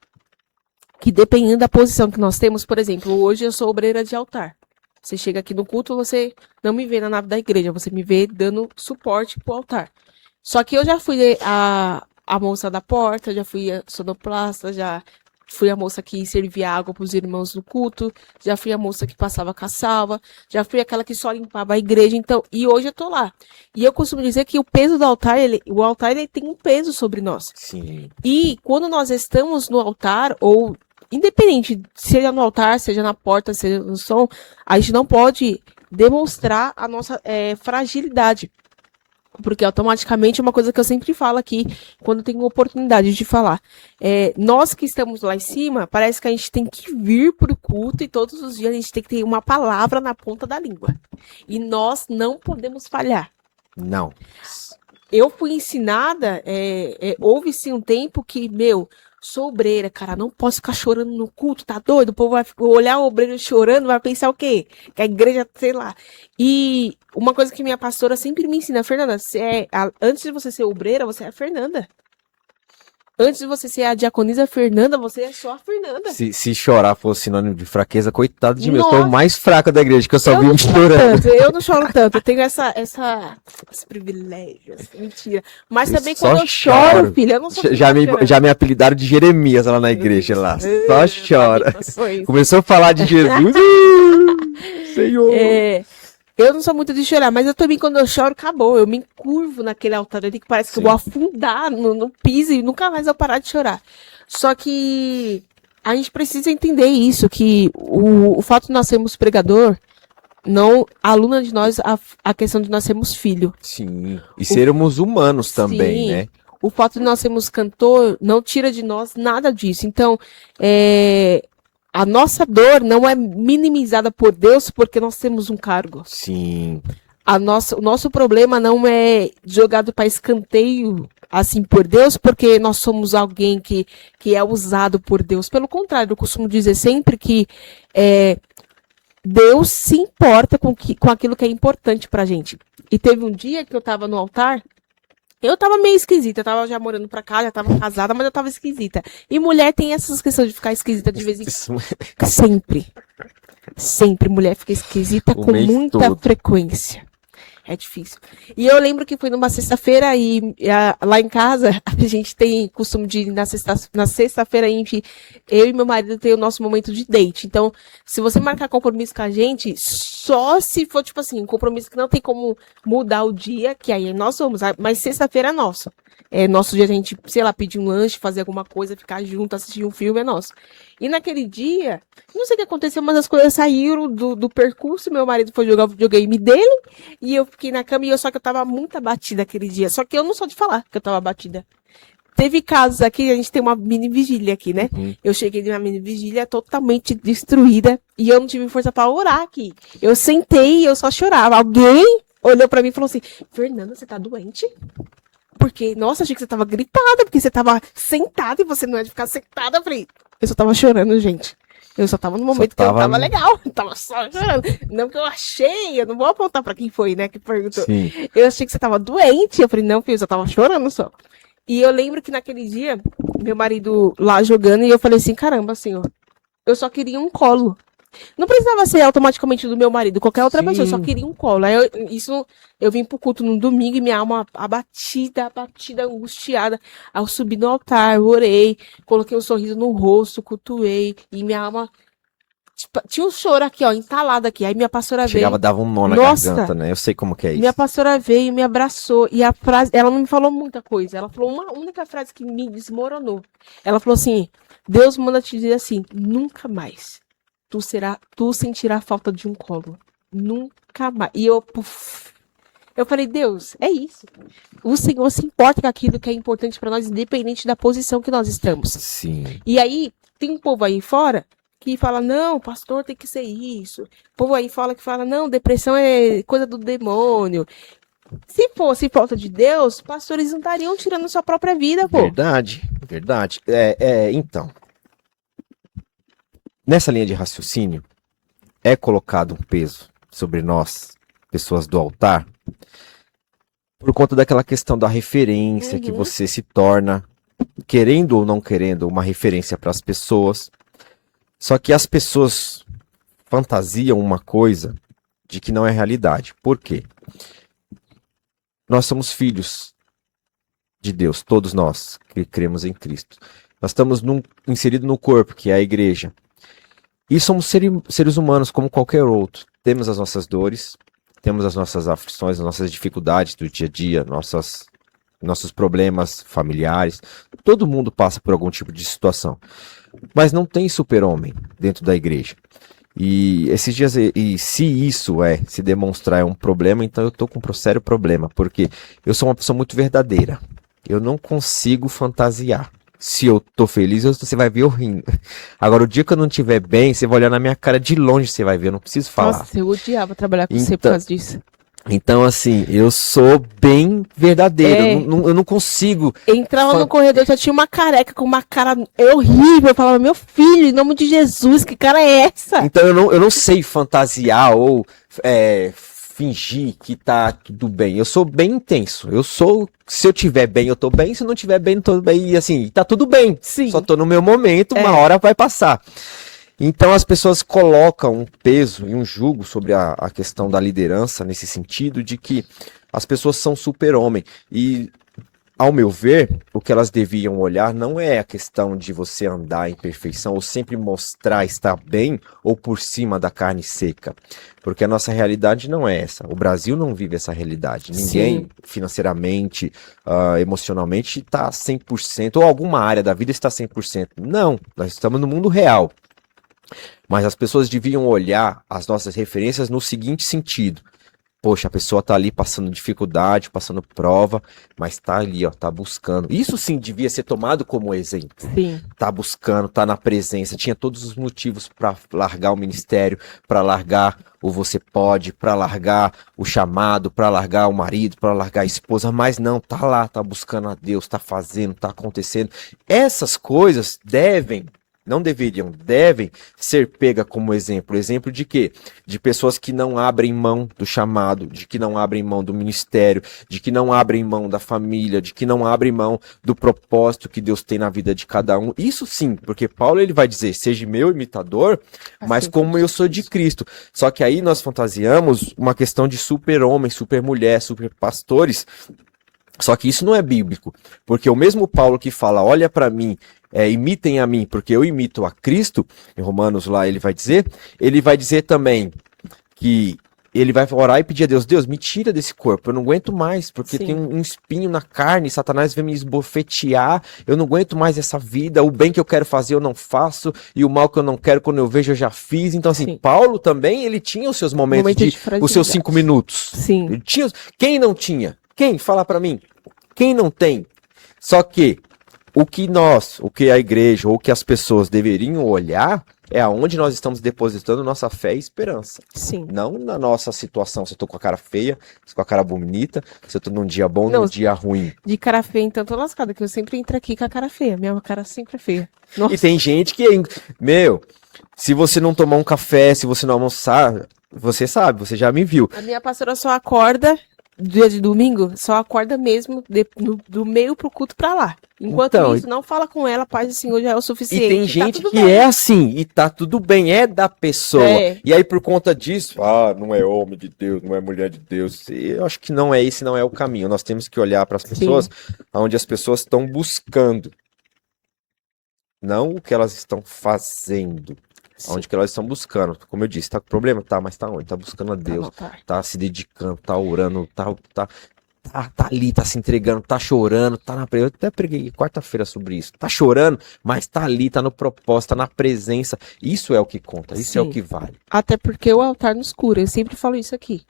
que dependendo da posição que nós temos, por exemplo, hoje eu sou obreira de altar. Você chega aqui no culto, você não me vê na nave da igreja, você me vê dando suporte pro altar. Só que eu já fui a moça da porta, já fui a sonoplasta, já fui a moça que servia água para os irmãos do culto, já fui a moça que passava com a salva, já fui aquela que só limpava a igreja, então, e hoje eu tô lá. E eu costumo dizer que o peso do altar, o altar ele tem um peso sobre nós. Sim. E quando nós estamos no altar, ou independente, seja no altar, seja na porta, seja no som, a gente não pode demonstrar a nossa fragilidade. Porque automaticamente é uma coisa que eu sempre falo aqui, quando tenho oportunidade de falar. Nós que estamos lá em cima, parece que a gente tem que vir para o culto e todos os dias a gente tem que ter uma palavra na ponta da língua. E nós não podemos falhar. Não. Eu fui ensinada, houve sim um tempo que, sou obreira, cara, não posso ficar chorando no culto, tá doido? O povo vai olhar o obreiro chorando, vai pensar o quê? Que a igreja, sei lá. E uma coisa que minha pastora sempre me ensina, Fernanda, antes de você ser obreira, você é a Fernanda. Antes de você ser a diaconisa Fernanda, você é só a Fernanda. Se chorar fosse sinônimo de fraqueza, coitado de mim. Eu sou o Nossa. mais fraco da igreja, que eu só vivo chorando. Eu não choro tanto, eu tenho esse privilégio, mentira. Mas Eu também só quando eu choro. choro, filha, eu não sou Já me apelidaram de Jeremias lá na igreja, lá. Só chora. Começou a falar de Jesus. Senhor. Eu não sou muito de chorar, mas eu também, quando eu choro, acabou. Eu me encurvo naquele altar ali, que parece que eu vou afundar no piso e nunca mais vou parar de chorar. Só que a gente precisa entender isso, que o fato de nós sermos pregador não aluna de nós a questão de nós sermos filho. Sim. E sermos humanos também, Sim. né? O fato de nós sermos cantor não tira de nós nada disso. Então, a nossa dor não é minimizada por Deus porque nós temos um cargo. Sim. O nosso problema não é jogado para escanteio assim por Deus porque nós somos alguém que é usado por Deus. Pelo contrário, eu costumo dizer sempre que Deus se importa com aquilo que é importante pra gente. E teve um dia que eu tava no altar, eu tava meio esquisita, eu tava já morando pra cá, já tava casada, mas eu tava esquisita. E mulher tem essas questões de ficar esquisita de vez em quando. Sempre. Sempre mulher fica esquisita com muita frequência. É difícil. E eu lembro que foi numa sexta-feira e lá em casa a gente tem costume de na sexta-feira eu e meu marido tem o nosso momento de date. Então, se você marcar compromisso com a gente, só se for tipo assim, um compromisso que não tem como mudar o dia, que aí nós vamos, mas sexta-feira é nosso. É nosso dia a gente, sei lá, pedir um lanche, fazer alguma coisa, ficar junto, assistir um filme, é nosso. E naquele dia, não sei o que aconteceu, mas as coisas saíram do percurso. Meu marido foi jogar o videogame dele e eu fiquei na cama só que eu tava muito abatida aquele dia. Só que eu não sou de falar que eu tava abatida. Teve casos aqui, a gente tem uma mini vigília aqui, né? Uhum. Eu cheguei de uma mini vigília totalmente destruída e eu não tive força pra orar aqui. Eu sentei e eu só chorava. Alguém olhou pra mim e falou assim: Fernanda, você tá doente? Porque, nossa, achei que você tava gripada, porque você tava sentada e você não é de ficar sentada. Eu falei, eu só tava chorando, gente. Eu só tava no momento que eu tava legal. Eu tava só chorando. Não que eu achei, eu não vou apontar pra quem foi, né, que perguntou. Sim. Eu achei que você tava doente. Eu falei, não, filho, eu só tava chorando só. E eu lembro que naquele dia, meu marido lá jogando, e eu falei assim, caramba, senhor, eu só queria um colo. Não precisava ser automaticamente do meu marido, qualquer outra pessoa, eu só queria um colo. Aí eu vim pro culto no domingo e minha alma abatida, angustiada. Aí eu subi no altar, orei, coloquei um sorriso no rosto, cultuei, e minha alma. Tipo, tinha um choro aqui, ó, entalado aqui. Aí minha pastora Chegava, veio. dava um nó na Nossa, garganta, né? Eu sei como que é isso. Minha pastora veio, me abraçou, e a frase, ela não me falou muita coisa. Ela falou uma única frase que me desmoronou. Ela falou assim: Deus manda te dizer assim, nunca mais. Tu sentirá falta de um colo. Nunca mais. E eu falei, Deus, é isso. O Senhor se importa com aquilo que é importante para nós, independente da posição que nós estamos. Sim. E aí, tem um povo aí fora que fala, não, pastor, tem que ser isso. O povo aí fala que fala, não, depressão é coisa do demônio. Se fosse falta de Deus, pastores não estariam tirando sua própria vida, pô. Verdade, verdade. Então, nessa linha de raciocínio, é colocado um peso sobre nós, pessoas do altar, por conta daquela questão da referência que você se torna, querendo ou não querendo, uma referência para as pessoas. Só que as pessoas fantasiam uma coisa de que não é realidade. Por quê? Nós somos filhos de Deus, todos nós que cremos em Cristo. Nós estamos inseridos no corpo, que é a igreja. E somos seres humanos como qualquer outro. Temos as nossas dores, temos as nossas aflições, as nossas dificuldades do dia a dia, nossos problemas familiares. Todo mundo passa por algum tipo de situação. Mas não tem super-homem dentro da igreja. E esses dias, se isso se demonstrar um problema, então eu tô com um sério problema, porque eu sou uma pessoa muito verdadeira. Eu não consigo fantasiar. Se eu tô feliz, você vai ver eu rindo. Agora, o dia que eu não estiver bem, você vai olhar na minha cara de longe, você vai ver, eu não preciso falar. Nossa, eu odiava trabalhar com você por causa disso. Então, assim, eu sou bem verdadeiro. Eu não consigo. Entrava no corredor, já tinha uma careca com uma cara horrível. Eu falava, meu filho, em nome de Jesus, que cara é essa? Então, eu não sei fantasiar ou fingir que tá tudo bem. Eu sou bem intenso. Se eu tiver bem, eu tô bem. Se eu não tiver bem, eu tô bem. E assim, tá tudo bem. Sim. Só tô no meu momento, uma hora vai passar. Então as pessoas colocam um peso e um jugo sobre a questão da liderança nesse sentido de que as pessoas são super-homem. E ao meu ver, o que elas deviam olhar não é a questão de você andar em perfeição ou sempre mostrar estar bem ou por cima da carne seca, porque a nossa realidade não é essa. O Brasil não vive essa realidade. Ninguém Sim. financeiramente, emocionalmente está 100% ou alguma área da vida está 100%. Não, nós estamos no mundo real. Mas as pessoas deviam olhar as nossas referências no seguinte sentido. Poxa, a pessoa tá ali passando dificuldade, passando prova, mas tá ali, ó, tá buscando. Isso sim devia ser tomado como exemplo. Sim. Tá buscando, tá na presença, tinha todos os motivos para largar o ministério, para largar o você pode, para largar o chamado, para largar o marido, para largar a esposa, mas não, tá lá, tá buscando a Deus, tá fazendo, tá acontecendo. Essas coisas não deveriam, devem ser pega como exemplo. Exemplo de quê? De pessoas que não abrem mão do chamado, de que não abrem mão do ministério, de que não abrem mão da família, de que não abrem mão do propósito que Deus tem na vida de cada um. Isso sim, porque Paulo ele vai dizer, seja meu imitador, mas Assim, como eu sou de Cristo. Só que aí nós fantasiamos uma questão de super-homem, super-mulher, super-pastores. Só que isso não é bíblico, porque o mesmo Paulo que fala, olha para mim, imitem a mim, porque eu imito a Cristo, em Romanos lá ele vai dizer também que ele vai orar e pedir a Deus, Deus, me tira desse corpo, eu não aguento mais, porque tem sim. um espinho na carne, Satanás vem me esbofetear, eu não aguento mais essa vida, o bem que eu quero fazer eu não faço, e o mal que eu não quero quando eu vejo eu já fiz. Então assim, Sim. Paulo também, ele tinha os seus momentos Momento de os seus 5 fragilidade. minutos. Sim. Ele tinha, quem não tinha? Quem? Fala para mim. Quem não tem? Só que o que a igreja ou o que as pessoas deveriam olhar é aonde nós estamos depositando nossa fé e esperança. Sim. Não na nossa situação, se eu tô com a cara feia, se eu tô com a cara bonita, se eu tô num dia bom, Não, num dia ruim. de cara feia, então tô lascada, que eu sempre entro aqui com a cara feia. Minha cara sempre é feia. Nossa. E tem gente que, meu, se você não tomar um café, se você não almoçar, você sabe, você já me viu. A minha pastora só acorda, dia de domingo, só acorda mesmo do meio pro culto pra lá. Enquanto Então, isso, não fala com ela, paz do Senhor já é o e suficiente. tem tá gente tudo que bem. é assim, e tá tudo bem, é da pessoa. É. E aí, por conta disso, não é homem de Deus, não é mulher de Deus. E eu acho que não é esse, não é o caminho. Nós temos que olhar para as pessoas onde as pessoas estão buscando, não o que elas estão fazendo. Sim. Onde que elas estão buscando. Como eu disse, tá com problema? Tá, mas tá onde? Tá buscando a Tá Deus, no altar. tá se dedicando, tá orando, tá ali, tá se entregando, tá chorando, tá na presença. Eu até preguei quarta-feira sobre isso. Tá chorando, mas tá ali, tá no propósito, tá na presença. Isso é o que conta, isso é o Sim. que vale. Até porque o altar nos cura. Eu sempre falo isso aqui.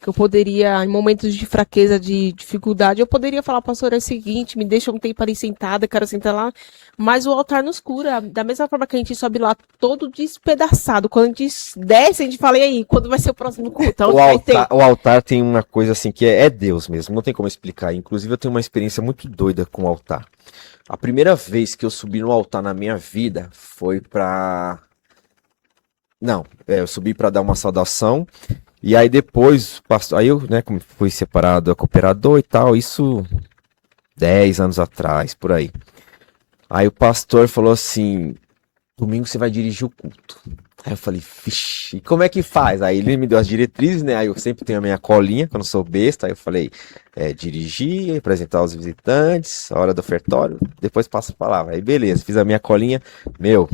Que eu poderia, em momentos de fraqueza, de dificuldade, eu poderia falar, pastor, é o seguinte, me deixa um tempo ali sentada, quero sentar lá. Mas o altar nos cura. Da mesma forma que a gente sobe lá todo despedaçado. Quando a gente desce, a gente fala, e aí, quando vai ser o próximo culto? Onde vai ter? O altar tem uma coisa assim que é Deus mesmo, não tem como explicar. Inclusive, eu tenho uma experiência muito doida com o altar. A primeira vez que eu subi no altar na minha vida foi pra. Não, eu subi pra dar uma saudação. E aí depois, aí eu, né, como fui separado a cooperador e tal, isso 10 anos atrás, por aí. Aí o pastor falou assim, domingo você vai dirigir o culto. Aí eu falei, vixe, e como é que faz? Aí ele me deu as diretrizes, né, aí eu sempre tenho a minha colinha, que eu não sou besta, aí eu falei, dirigir, apresentar os visitantes, a hora do ofertório, depois passa a palavra. Aí beleza, fiz a minha colinha, meu,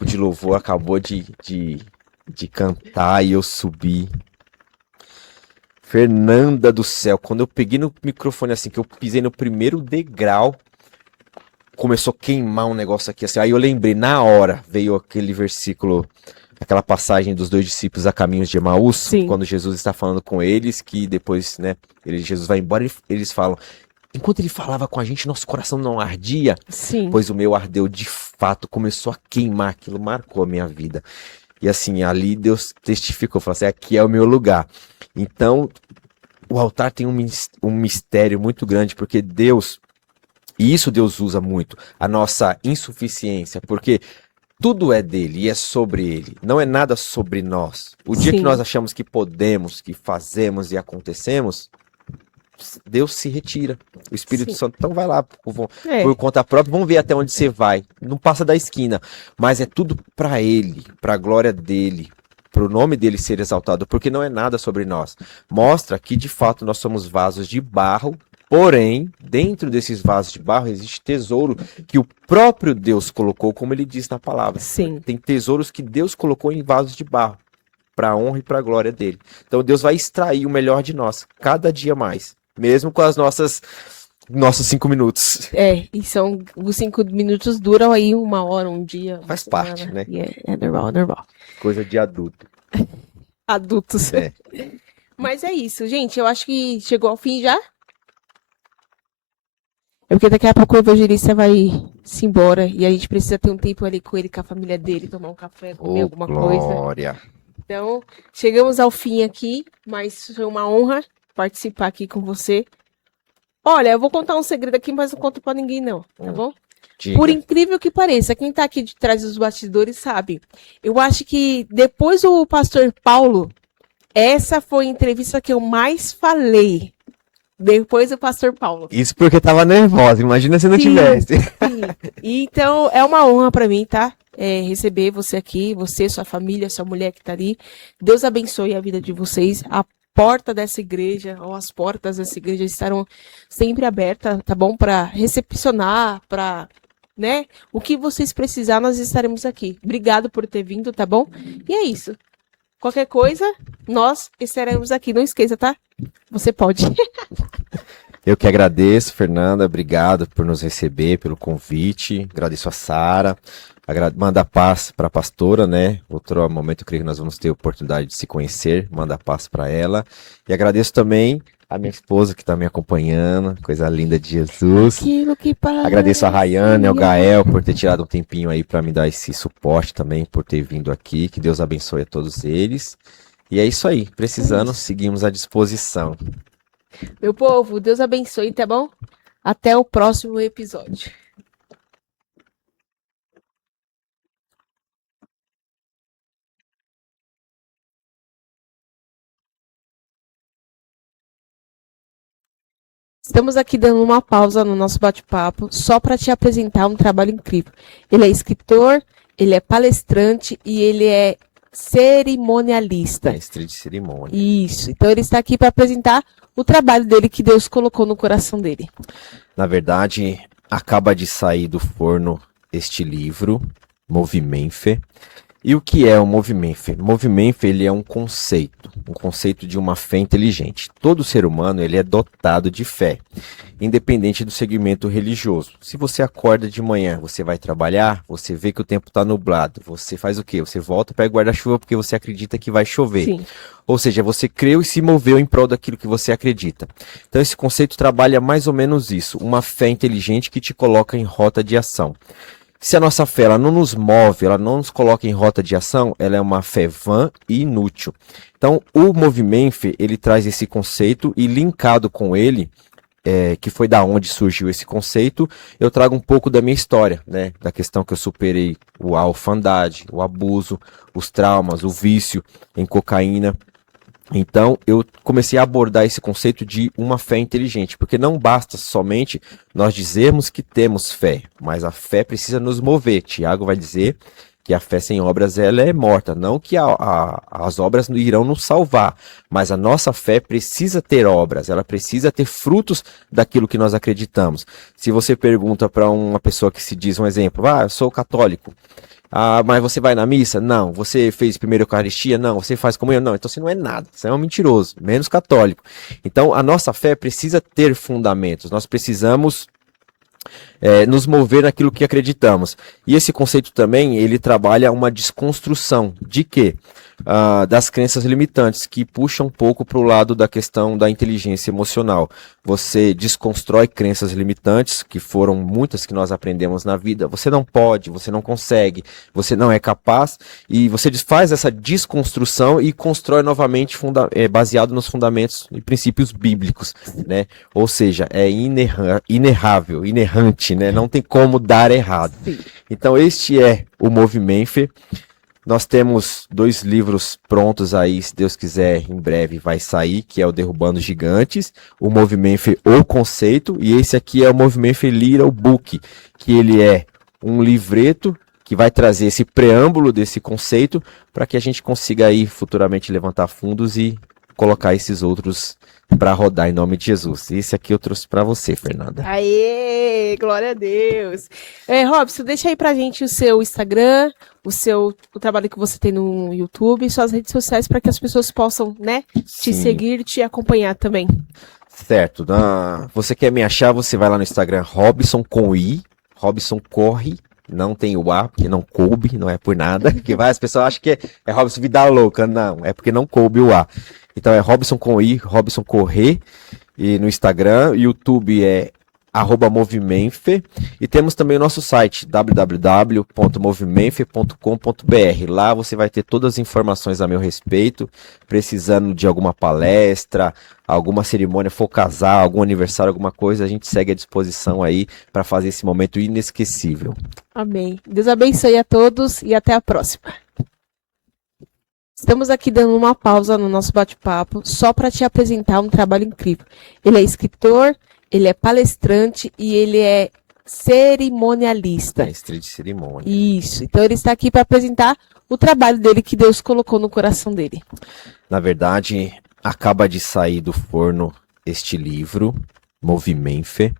o de louvor acabou de cantar e eu subi. Fernanda do céu, quando eu peguei no microfone assim, que eu pisei no primeiro degrau, começou a queimar um negócio aqui assim. Aí eu lembrei, na hora, veio aquele versículo, aquela passagem dos 2 discípulos a caminhos de Emaús, Sim. quando Jesus está falando com eles, que depois, né, Jesus vai embora e eles falam, enquanto ele falava com a gente, nosso coração não ardia, Sim. pois o meu ardeu de fato, começou a queimar, aquilo marcou a minha vida. E assim, ali Deus testificou, falou assim, aqui é o meu lugar. Então, o altar tem um mistério muito grande, porque Deus, e isso Deus usa muito, a nossa insuficiência, porque tudo é dele e é sobre ele, não é nada sobre nós. O dia que Sim. nós achamos que podemos, que fazemos e acontecemos, Deus se retira. O Espírito Sim. Santo, então vai lá É. por conta própria, vamos ver até onde você vai. Não passa da esquina, mas é tudo para ele, para a glória dele, para o nome dele ser exaltado, porque não é nada sobre nós. Mostra que de fato nós somos vasos de barro Porém, dentro desses vasos de barro existe tesouro que o próprio Deus colocou, como ele diz na palavra. Sim. Tem tesouros que Deus colocou em vasos de barro, para a honra e para a glória dele. Então Deus vai extrair o melhor de nós, cada dia mais, mesmo com as nossos 5 minutos. E os 5 minutos duram aí 1 hora, um dia. Faz uma parte, semana. né? É normal, normal. Coisa de adulto. Adultos. É. Mas é isso, gente. Eu acho que chegou ao fim já. É porque daqui a pouco o evangelista vai se embora e a gente precisa ter um tempo ali com ele, com a família dele, tomar um café, comer alguma coisa. Glória. Então, chegamos ao fim aqui, mas foi uma honra participar aqui com você. Olha, eu vou contar um segredo aqui, mas não conto pra ninguém não, tá bom? Diga. Por incrível que pareça, quem tá aqui de trás dos bastidores sabe. Eu acho que depois do pastor Paulo, essa foi a entrevista que eu mais falei. Depois do pastor Paulo. Isso porque tava nervosa, imagina se não Sim. tivesse. Sim. Então, é uma honra pra mim, tá? Receber você aqui, você, sua família, sua mulher que tá ali. Deus abençoe a vida de vocês. A porta dessa igreja, ou as portas dessa igreja estarão sempre abertas, tá bom? Para recepcionar, para, né? O que vocês precisar, nós estaremos aqui. Obrigado por ter vindo, tá bom? E é isso. Qualquer coisa, nós estaremos aqui. Não esqueça, tá? Você pode. Eu que agradeço, Fernanda, obrigado por nos receber, pelo convite. Agradeço a Sara. Manda paz para a pastora, né? Outro momento eu creio que nós vamos ter a oportunidade de se conhecer. Manda paz para ela. E agradeço também a minha esposa que está me acompanhando. Coisa linda de Jesus. Aquilo que Agradeço a Rayane, ao parecia. Gael por ter tirado um tempinho aí para me dar esse suporte também, por ter vindo aqui. Que Deus abençoe a todos eles. E é isso aí. Precisando, seguimos à disposição. Meu povo, Deus abençoe, tá bom? Até o próximo episódio. Estamos aqui dando uma pausa no nosso bate-papo só para te apresentar um trabalho incrível. Ele é escritor, ele é palestrante e ele é cerimonialista. Mestre de cerimônia. Isso. Então ele está aqui para apresentar o trabalho dele que Deus colocou no coração dele. Na verdade, acaba de sair do forno este livro, Movimento. E o que é o movimento? Movimento, ele é um conceito de uma fé inteligente. Todo ser humano, ele é dotado de fé, independente do segmento religioso. Se você acorda de manhã, você vai trabalhar, você vê que o tempo está nublado, você faz o quê? Você volta, pega o guarda-chuva porque você acredita que vai chover. Sim. Ou seja, você creu e se moveu em prol daquilo que você acredita. Então esse conceito trabalha mais ou menos isso, uma fé inteligente que te coloca em rota de ação. Se a nossa fé ela não nos move, ela não nos coloca em rota de ação, ela é uma fé vã e inútil. Então, o movimento, ele traz esse conceito e linkado com ele, que foi da onde surgiu esse conceito, eu trago um pouco da minha história, né? Da questão que eu superei a orfandade, o abuso, os traumas, o vício em cocaína. Então, eu comecei a abordar esse conceito de uma fé inteligente, porque não basta somente nós dizermos que temos fé, mas a fé precisa nos mover. Tiago vai dizer que a fé sem obras ela é morta, não que as obras irão nos salvar, mas a nossa fé precisa ter obras, ela precisa ter frutos daquilo que nós acreditamos. Se você pergunta para uma pessoa que se diz um exemplo, eu sou católico, mas você vai na missa? Não. Você fez primeira Eucaristia? Não. Você faz comunhão? Não. Então você não é nada. Você é um mentiroso, menos católico. Então a nossa fé precisa ter fundamentos. Nós precisamos nos mover naquilo que acreditamos. E esse conceito também, ele trabalha uma desconstrução de quê? Das crenças limitantes, que puxa um pouco para o lado da questão da inteligência emocional. Você desconstrói crenças limitantes, que foram muitas que nós aprendemos na vida. Você não pode, você não consegue, você não é capaz, e você faz essa desconstrução e constrói novamente baseado nos fundamentos e princípios bíblicos, né? Ou seja, é inerrável, inerrante, né? Não tem como dar errado. Sim. Então este é o movimento. Nós temos 2 livros prontos aí, se Deus quiser, em breve vai sair, que é o Derrubando Gigantes, o Movimento O Conceito, e esse aqui é o Movimento Little Book, que ele é um livreto que vai trazer esse preâmbulo desse conceito para que a gente consiga aí futuramente levantar fundos e colocar esses outros para rodar em nome de Jesus. Esse aqui eu trouxe para você, Fernanda. Aê, glória a Deus. Robson, deixa aí pra gente o seu Instagram, o trabalho que você tem no YouTube, suas redes sociais para que as pessoas possam, né, te Sim. seguir e te acompanhar também. Certo. Você quer me achar, você vai lá no Instagram, Robson com I, Robson Corre, não tem o A, porque não coube, não é por nada, que as pessoas acham que é Robson Vida Louca, não, é porque não coube o A. Então é Robson com I, Robson Correr, e no Instagram, YouTube é @movimenfe, e temos também o nosso site www.movimenfe.com.br. Lá você vai ter todas as informações a meu respeito, precisando de alguma palestra, alguma cerimônia, for casar, algum aniversário, alguma coisa, a gente segue à disposição aí para fazer esse momento inesquecível. Amém. Deus abençoe a todos e até a próxima. Estamos aqui dando uma pausa no nosso bate-papo só para te apresentar um trabalho incrível. Ele é escritor, ele é palestrante e ele é cerimonialista. Mestre de cerimônia. Isso. Então ele está aqui para apresentar o trabalho dele que Deus colocou no coração dele. Na verdade, acaba de sair do forno este livro, Movimenfe.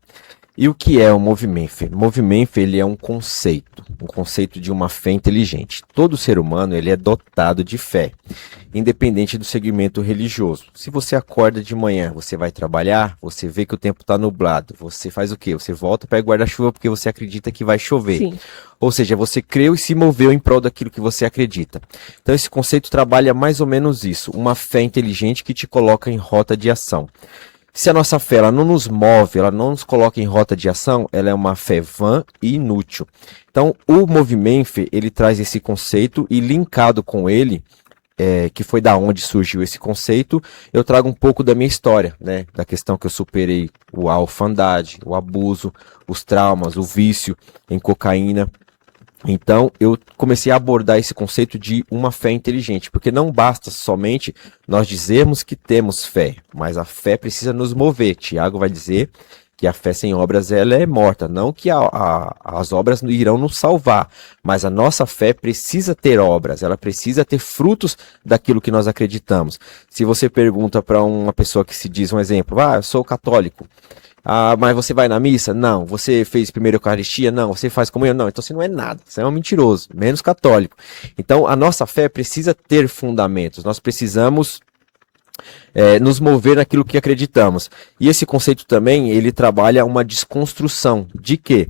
E o que é o Movimenfe? Movimenfe, ele é um conceito de uma fé inteligente. Todo ser humano, ele é dotado de fé, independente do segmento religioso. Se você acorda de manhã, você vai trabalhar, você vê que o tempo está nublado, você faz o quê? Você volta, pega o guarda-chuva porque você acredita que vai chover. Sim. Ou seja, você creu e se moveu em prol daquilo que você acredita. Então esse conceito trabalha mais ou menos isso, uma fé inteligente que te coloca em rota de ação. Se a nossa fé ela não nos move, ela não nos coloca em rota de ação, ela é uma fé vã e inútil. Então, o Movimenfe, ele traz esse conceito e linkado com ele, que foi da onde surgiu esse conceito, eu trago um pouco da minha história, né? Da questão que eu superei a orfandade, o abuso, os traumas, o vício em cocaína. Então, eu comecei a abordar esse conceito de uma fé inteligente, porque não basta somente nós dizermos que temos fé, mas a fé precisa nos mover. Tiago vai dizer que a fé sem obras ela é morta, não que as obras irão nos salvar, mas a nossa fé precisa ter obras, ela precisa ter frutos daquilo que nós acreditamos. Se você pergunta para uma pessoa que se diz, um exemplo, eu sou católico, mas você vai na missa? Não. Você fez primeira Eucaristia? Não. Você faz comunhão? Não. Então você não é nada. Você é um mentiroso, menos católico. Então a nossa fé precisa ter fundamentos. Nós precisamos nos mover naquilo que acreditamos. E esse conceito também, ele trabalha uma desconstrução de quê?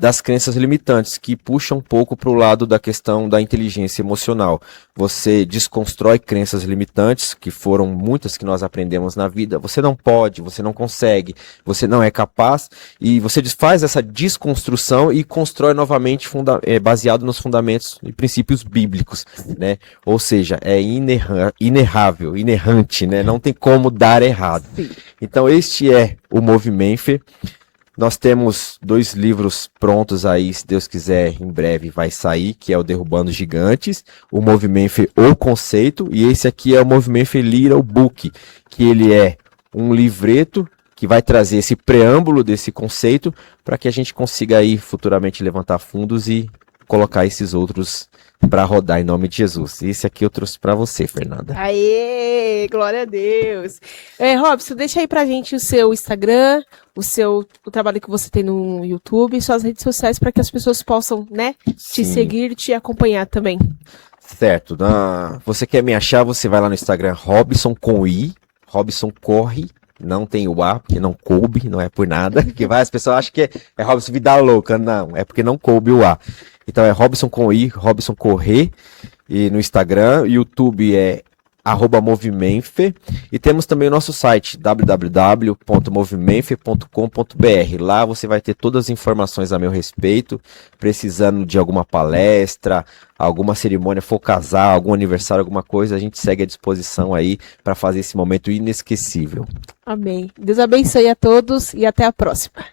Das crenças limitantes, que puxa um pouco para o lado da questão da inteligência emocional. Você desconstrói crenças limitantes, que foram muitas que nós aprendemos na vida. Você não pode, você não consegue, você não é capaz, e você faz essa desconstrução e constrói novamente baseado nos fundamentos e princípios bíblicos, né? Ou seja, é inerrável, inerrante, né? Não tem como dar errado. Sim. Então este é o Movimenfe. Nós temos 2 livros prontos aí, se Deus quiser, em breve vai sair, que é o Derrubando Gigantes, o Movimenfe O Conceito, e esse aqui é o Movimenfe Little Book, que ele é um livreto que vai trazer esse preâmbulo desse conceito para que a gente consiga aí futuramente levantar fundos e colocar esses outros para rodar em nome de Jesus. Esse aqui eu trouxe para você, Fernanda. Aê, glória a Deus. Robson, deixa aí pra gente o seu Instagram, o trabalho que você tem no YouTube, suas redes sociais para que as pessoas possam, né, te Sim. seguir e te acompanhar também. Certo. Você quer me achar, você vai lá no Instagram, Robson com I, Robson Corre, não tem o A, porque não coube, não é por nada, que as pessoas acham que é Robson Vida Louca, não, é porque não coube o A. Então é Robson com I, Robson Correr, e no Instagram, YouTube é @movimenfe, e temos também o nosso site www.movimenfe.com.br. Lá você vai ter todas as informações a meu respeito, precisando de alguma palestra, alguma cerimônia, for casar, algum aniversário, alguma coisa, a gente segue à disposição aí para fazer esse momento inesquecível. Amém. Deus abençoe a todos e até a próxima.